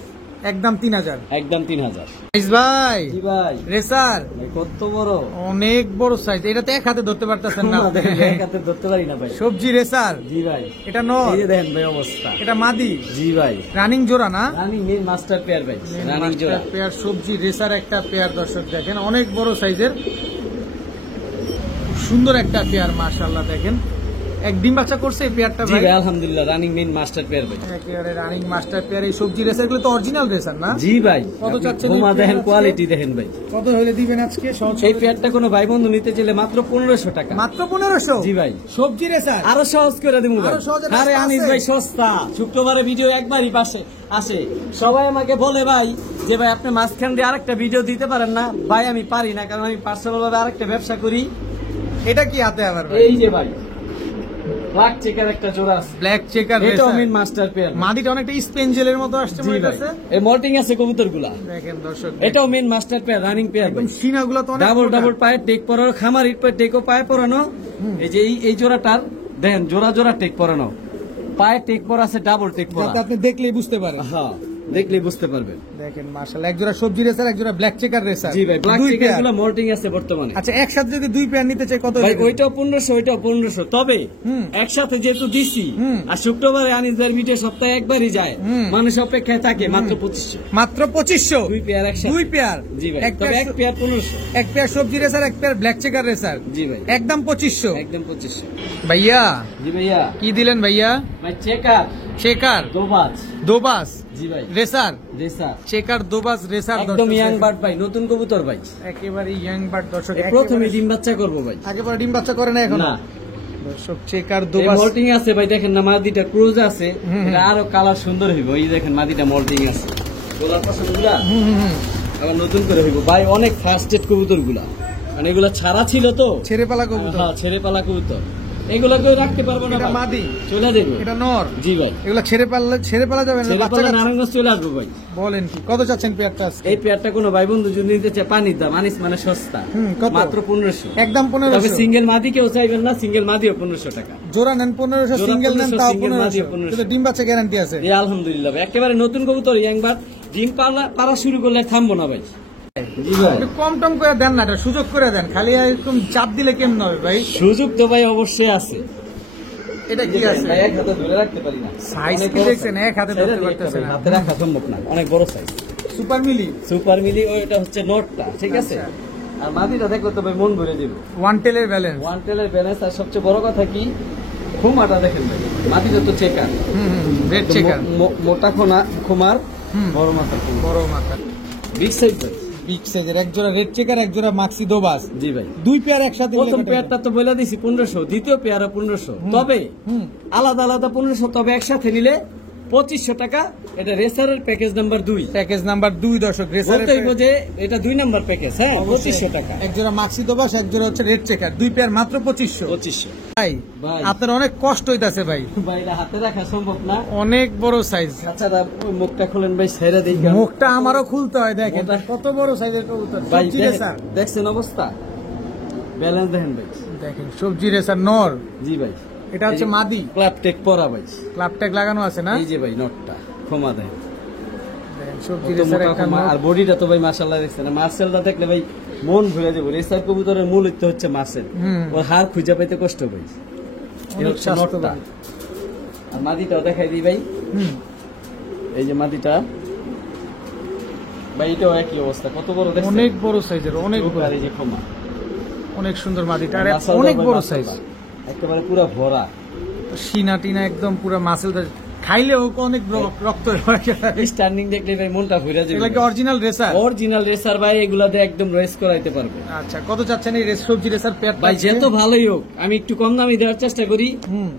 একদম 3000, একদম 3000 ভাই। জি ভাই, রেসার কত বড়, অনেক বড় সাইজ। এটা তো এক হাতে ধরতে পারতেছেন না, এক হাতে ধরতে পারি না ভাই। সবজি রেসার। জি ভাই, এটা নর, এই যে দেখেন ভাই অবস্থা। এটা মাদি। জি ভাই, রানিং জোড়া না, রানিং মেন মাস্টার পেয়ার ভাই, রানিং জোড়া পেয়ার। সবজি রেসার একটা পেয়ার, দর্শক দেখেন অনেক বড় সাইজের, সুন্দর একটা পেয়ার মাশাআল্লাহ। দেখেন এক ডিম বাচ্চা করছে এই পেয়ারটা ভাই। জি ভাই আলহামদুলিল্লাহ, রানিং মেন মাস্টার পেয়ার ভাই, একেবারে রানিং মাস্টার পেয়ার। এই সবজি রেসার গুলো তো অরিজিনাল রেসার না? জি ভাই। কত চাচ্ছেন? তোমার দেখেন কোয়ালিটি দেখেন ভাই, কত হলে দিবেন আজকে? এই পেয়ারটা কোনো ভাই বন্ধু নিতে চাইলে মাত্র 1500 টাকা। মাত্র 1500? জি ভাই, সবজি রেসার আরো সহজ করে দিমু ভাই। আরো সহজে আরে রাস্তা আনিস আছে। ভাই সস্তা, শুক্রবারে ভিডিও একবারই পাশে আসে। সবাই আমাকে বলে ভাই যে ভাই আপনি মাঝখান দিয়ে আরেকটা ভিডিও দিতে পারেন না। ভাই আমি পারি না, কারণ আমি পার্সোনাল ভাবে আরেকটা ব্যবসা করি। এটা কি হাতে আবার ভাই? এই যে ভাই ব্ল্যাক চেকার একটা জোড়া আছে, ব্ল্যাক চেকার এটাও রেসার। Main master pair. মাদিটা অনেকটা স্পেঞ্জেলের মতো আসছে জি মনে ভাই, হচ্ছে। এই মল্টিং আছে কবুতরগুলা। দেখেন দর্শক, এটাও main master pair, running pair. একদম সিনাগুলো তো অনেক ডাবল মোটা। ডাবল পায়ে টেক পরানো, খামার ইট পায়ে টেকও পায়ে পরানো। এই যে এই জোড়াটার দেখেন, জোড়া জোড়া টেক পরানো, পায়ে টেক পরা আছে, ডাবল টেক পরা। যাতে আপনি দেখলেই বুঝতে পারেন। হ্যাঁ, দেখলেই বুঝতে পারবেন। দেখেন মাশাআল্লাহ, এক জোড়া সবজি রেসার, এক জোড়া ব্ল্যাক চেকার রেসার। জি ভাই, ব্ল্যাক দুই চেকার পেয়ার। গুলো মল্টিং আছে বর্তমানে। আচ্ছা, একসাথে যদি দুই পেয়ার নিতে চাই কত ভাই হলে? ওইটাও 1500, ওইটাও 1500। তবে একসাথে যেহেতু দিছি, আর শুক্রবারে আনিস ভাইয়ের ভিডিও সপ্তাহে একবারই যায়, মানুষ অপেক্ষায় থাকে। মাত্র 2500। মাত্র 2500? দুই পেয়ার একসাথে। দুই পেয়ার? জি ভাই, তবে এক পেয়ার 1500। এক পেয়ার সবজি রেসার, এক পেয়ার ব্ল্যাক চেকার রেসার। জি ভাই, একদম 2500? একদম 2500। ভাইয়া জি ভাইয়া, কি দিলেন ভাইয়া? ভাই চেকার চেকার দোবাজ। দোবাস জি ভাই, রেসার। রেসার চেকার দোবাস রেসার, একদম ইয়াং বার্ড ভাই, নতুন কবুতর ভাই, একেবারে ইয়াং বার্ড। দর্শক প্রথমে ডিম বাচ্চা করবো ভাই। একেবারে ডিম বাচ্চা করে না এখন? না, দর্শক চেকার দোবাস মল্টিং আছে ভাই। দেখেন না, মাদিটা ক্রুজ আছে, এটা আরো কালার সুন্দর হইব। এই দেখেন মাদিটা মল্টিং আছে, গোলার পছন্দগুলা আবার নতুন করে হইব ভাই। অনেক ফাস্টেড কবুতর গুলা, মানে এগুলা ছাড়া ছিল তো, ছেড়ে পালা কবুতর। হ্যাঁ, ছেড়ে পালা কবুতর। এগুলা কেউ রাখতে পারবো না এটা ভাই, মাদি চলে যাবে। এটা নর। জি ভাই, এগুলা ছেড়ে পালা যাবে না? ছেড়ে বাচ্চা পালা কাচ্চা? নারায়ণগঞ্জ চলে আসবো ভাই। বলেন কি, কত চাচ্ছেন পেয়ারটা আজকে? এই পেয়ারটা কোনো ভাই বন্ধু যদি নিতে চায়, পানির দাম আনিস মানে সস্তা, কত? মাত্র 1500। একদম তবে 1500? সিঙ্গেল মাদি কেউ চাইবেন না, সিঙ্গেল মাদিও 1500 টাকা। জোড়া নেন 1500, জোড়া সিঙ্গেল নেন 1500, তাও সিঙ্গেল মাদিও 1500। 1500। কিন্তু ডিম বাচ্চা গ্যারান্টি আছে? এই আলহামদুলিল্লাহ ভাই, একেবারে নতুন কবুতর একবার ডিম পারা শুরু করলে থামবো না ভাই। জি ভাই, একটু কম টম করে দেন না, এটা সুযোগ করে দেন। খালি এরকম চাপ দিলে কেমন হবে ভাই? সুযোগ তো ভাই অবশ্যই আছে। এটা কি আছে? ভাই এক হাতে ধরে রাখতে পারি না, সাইজ অনেক কি বড় দেখছেন? size। এক হাতে ছেড়ে ধরতে দিই পারতেছেন একটা ভাই, না। হাতে রাখা সম্ভব না, অনেক বড় সাইজ। সুপার মিলি? সুপার মিলি ওইটা হচ্ছে নোটটা, ঠিক আছে। আর মাদিটা দেখো তো ভাই, মন ভরে দিব। ওয়ান টেলের ব্যালেন্স? ওয়ান টেলের ব্যালেন্স। আর সবচেয়ে বড় কথা কি, খুমাটা দেখেন ভাই, মাদিটা তো চেকার, রেড চেকার, মোটা খুমার, বড় মাথা, বড় মাথা, বিগ সাইজ ভাই, বিগ সাইজের। এক জোড়া রেড চেকার, এক জোড়া মাক্সি দোবাস। জি ভাই। দুই পেয়ার একসাথে? প্রথম পেয়ারটা তো বলে দিছি 1500, দ্বিতীয় পেয়ারও 1500। তবে আলাদা আলাদা 1500, তবে একসাথে নিলে 2500 টাকা। এটা রেসারের প্যাকেজ নাম্বার 2। প্যাকেজ নাম্বার 2 দর্শক, রেসারের বলতেই যে এটা 2 নাম্বার প্যাকেজ। হ্যাঁ, 2500 টাকা। এক জোড়া মাক্সি দোবাস, এক জোড়া হচ্ছে রেড চেকার, দুই পেয়ার মাত্র 2500। 2500 ভাই ভাই, আপনার অনেক কষ্ট হইতাছে ভাই, ভাই এটা হাতে রাখা সম্ভব না। অনেক বড় সাইজ। আচ্ছা ওই মুখটা খোলেন ভাই, ছেড়ে দেই। মুখটা আমারও খুলতে হয়। দেখেন কত বড় সাইজের কবুতর। ভাই সবজি রেসার দেখছেন অবস্থা, ব্যালেন্স দেখেন ভাই। দেখেন সবজি রেসার নর। জি ভাই, এটা হচ্ছে মাদি, ক্লাব টেক পরা ভাই। ক্লাব ট্যাগ লাগানো আছে না? এই যে ভাই নটটা, ক্ষমা দেখেন। দেখেন সবজি কত রেসার মোটা একটা ক্ষমা। নর। আর বডিটা তো ভাই মাশাআল্লাহ দেখছেন, মার্সেলটা দেখলে ভাই মন ভরে যাবে। রেসার কবুতরের মূল তো হচ্ছে মার্সেল, ওর হার খুঁজে পাইতে কষ্ট ভাই। এই হচ্ছে নটটা। আর মাদিটাও দেখাই দিই ভাই, এই যে মাদিটা ভাই, এটাও একই অবস্থা। কত বড় দেখছেন? অনেক বড় সাইজের, অনেক বড়। আর এই যে ক্ষমা, অনেক সুন্দর মাদিটা, আর মাশাআল্লাহ অনেক ভাই, বড় মাশাআল্লাহ। সাইজ। একেবারে পুরো ভরা, সিনা টিনা একদম পুরো মাসেল। খাইলেও অনেক রক্ত হয়। স্ট্যান্ডিং দেখলে ভাই মনটা ভরে যাবে। এগুলা কি অরিজিনাল রেসার? অরিজিনাল রেসার ভাই, এগুলাতে একদম রেস করাইতে পারবে। আচ্ছা, কত চাচ্ছেন এই সবজি রেসার পেয়ার? ভাই যেত ভালোই হোক, আমি একটু কম দামে দেওয়ার চেষ্টা করি,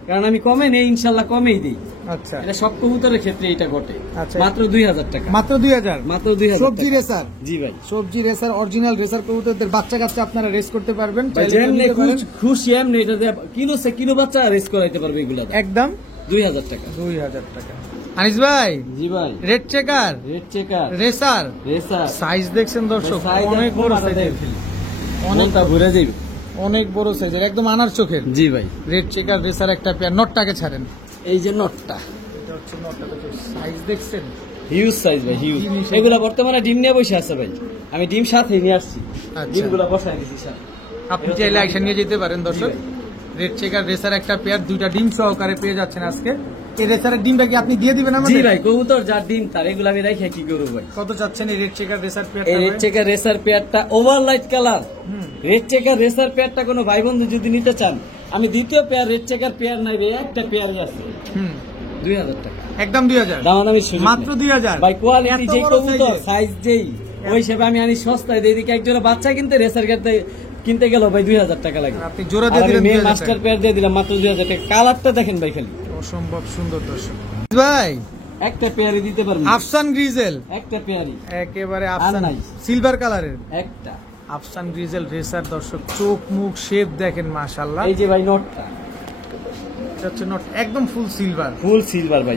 কারণ আমি কমে নেই, ইনশাল্লাহ কমেই দিই। আচ্ছা, এটা সব কবুতরের ক্ষেত্রে এটা ঘটে। আচ্ছা, মাত্র 2000 টাকা। মাত্র 2000? মাত্র 2000 সবজি রেসার? জি ভাই, সবজি রেসার, অরিজিনাল রেসার কবুতরদের বাচ্চা কাচ্চা আপনারা রেস করতে পারবেন। যেমনি খুশি এমনি এটা কিলো বাচ্চা রেস করাইতে পারবে। এগুলা একদম 2000 টাকা। 2000 টাকা। আনিস ভাই, জি ভাই, রেড চেকার, রেসার সাইজ দেখছেন দর্শক, অনেক বড় সাইজের, অনেকটা ঘুরে যাবে, অনেক বড় সাইজের, একদম আনার চোখের। জি ভাই, রেড চেকার রেসার একটা পেয়ার। নটটাকে ছাড়েন, এই যে নটটা, এটা হচ্ছে নটটা, সাইজ দেখছেন, হিউজ সাইজ ভাই, হিউজ। এগুলা বর্তমানে ডিম নিয়ে বসে আছে ভাই, আমি ডিম সাথে নিয়ে আসছি, ডিমগুলা বসায় দিছি সাথে। আপনি চাইলে আইসা নিয়ে যেতে পারেন দর্শক। রেড চেকার রেসার একটা পেয়ার, 2টা ডিম সহকারে পেয়ে যাচ্ছেন আজকে। এই রেসারের ডিমটা কি আপনি দিয়ে দিবেন আমাদের? জি ভাই, কবুতর যার ডিম তার, এগুলো আমি রেখে কি করব ভাই। কত চাচ্ছেন এই রেড চেকার রেসার পেয়ার? এই রেড চেকার রেসার পেয়ারটা ওভারলাইট কালার, রেড চেকার রেসার পেয়ারটা কোনো ভাই বন্ধু যদি নিতে চান, আমি দ্বিতীয় পেয়ার রেড চেকার পেয়ার নাই ভাই, একটা পেয়ার আছে 2000 টাকা, একদম 2000, দামাদামি মাত্র 2000 ভাই। কোয়ালিটি যেই কবুতর, সাইজ যেই, ওই হিসেবে আমি আনি সস্তায় দেই। এদিকে একজন বাচ্চা কিনতে রেসার কিনতে গেল ভাই 2000 টাকা লাগে, আপনি জোড়া দিয়ে দিলেন, মেয়ে মাস্টার পেয়ার দিয়ে দিলাম মাত্র 2000 টাকা। কালারটা দেখেন ভাই, খালি অসম্ভব সুন্দর দর্শক। ভাই একটা পেয়ারই দিতে পারবেন, আফসান গ্রিজেল, একটা পেয়ারই, একেবারে আফসান নাই, সিলভার কালারের একটা আফসান গ্রিজেল রেসার দর্শক। চোখ মুখ শেপ দেখেন মাশাআল্লাহ। এই যে ভাই নটটা, এটা হচ্ছে নট, একদম ফুল সিলভার, ফুল সিলভার ভাই।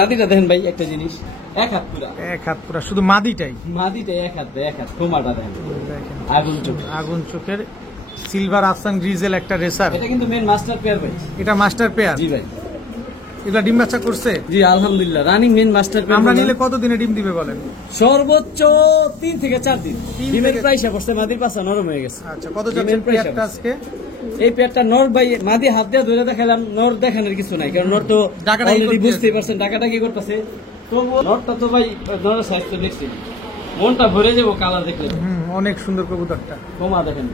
মাদিটা দেখেন ভাই, একটা জিনিস, এক হাত পুরা, এক হাত পুরা, শুধু মাদিটাই, মাদিটা এক হাত ভাই, এক হাত। তোমাটা দেখেন, দেখেন আগুন চোখ, আগুন চোখের সিলভার আফসান গ্রিজেল একটা রেসার। এটা কিন্তু মেন মাস্টার পেয়ার ভাই, এটা মাস্টার পেয়ার। জি ভাই, এটা ডিম বাচ্চা করছে? জি আলহামদুলিল্লাহ, রানিং মেন মাস্টার পেয়ার। আমরা নিলে কত দিনে ডিম দিবে বলেন? সর্বোচ্চ 3 থেকে 4 দিন। ডিমের প্রাইসে পড়ছে, মাদির পাশা নরম হয়ে গেছে। আচ্ছা, কত যাচ্ছেন পেয়ারটা আজকে? এই পেয়ারটা নর ভাই, মাদি হাত দিয়ে ধরে দেখালাম, নর দেখানোর কিছু নাই, কারণ নর তো অলরেডি বুঝতেই পারছেন ডাকাটা কি করতেছে। তো নরটা তো ভাই, নরের সাইজ তো দেখছি, মনটা ভরে যাবো কালার দেখলে। অনেক সুন্দর কবুতরটা, তোমা দেখেন,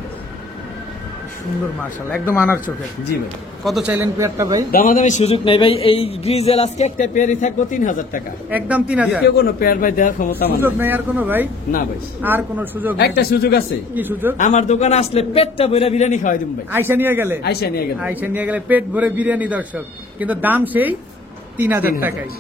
সুন্দর মাশাআল্লাহ, একদম আনার চোখের। জি ভাই, কত চাইলেন পেয়ারটা ভাই? দামাদামি সুযোগ নাই ভাই, এই গ্রিজেল আজকে একটা পেয়ারই থাকবো 3000 টাকা, একদম 3000। কেউ কোনো পেয়ার ভাই দেওয়ার ক্ষমতা আমার সুযোগ নাই আর কোনো ভাই? না ভাই, আর কোনো সুযোগ নাই? একটা সুযোগ আছে। কি সুযোগ? আমার দোকানে আসলে পেটটা ভরে বিরিয়ানি খাওয়াই দিম ভাই। আইসা নিয়ে গেলে? আইসা নিয়ে গেলে পেট ভরে বিরিয়ানি দর্শক, কিন্তু দাম সেই 3000 টাকায়।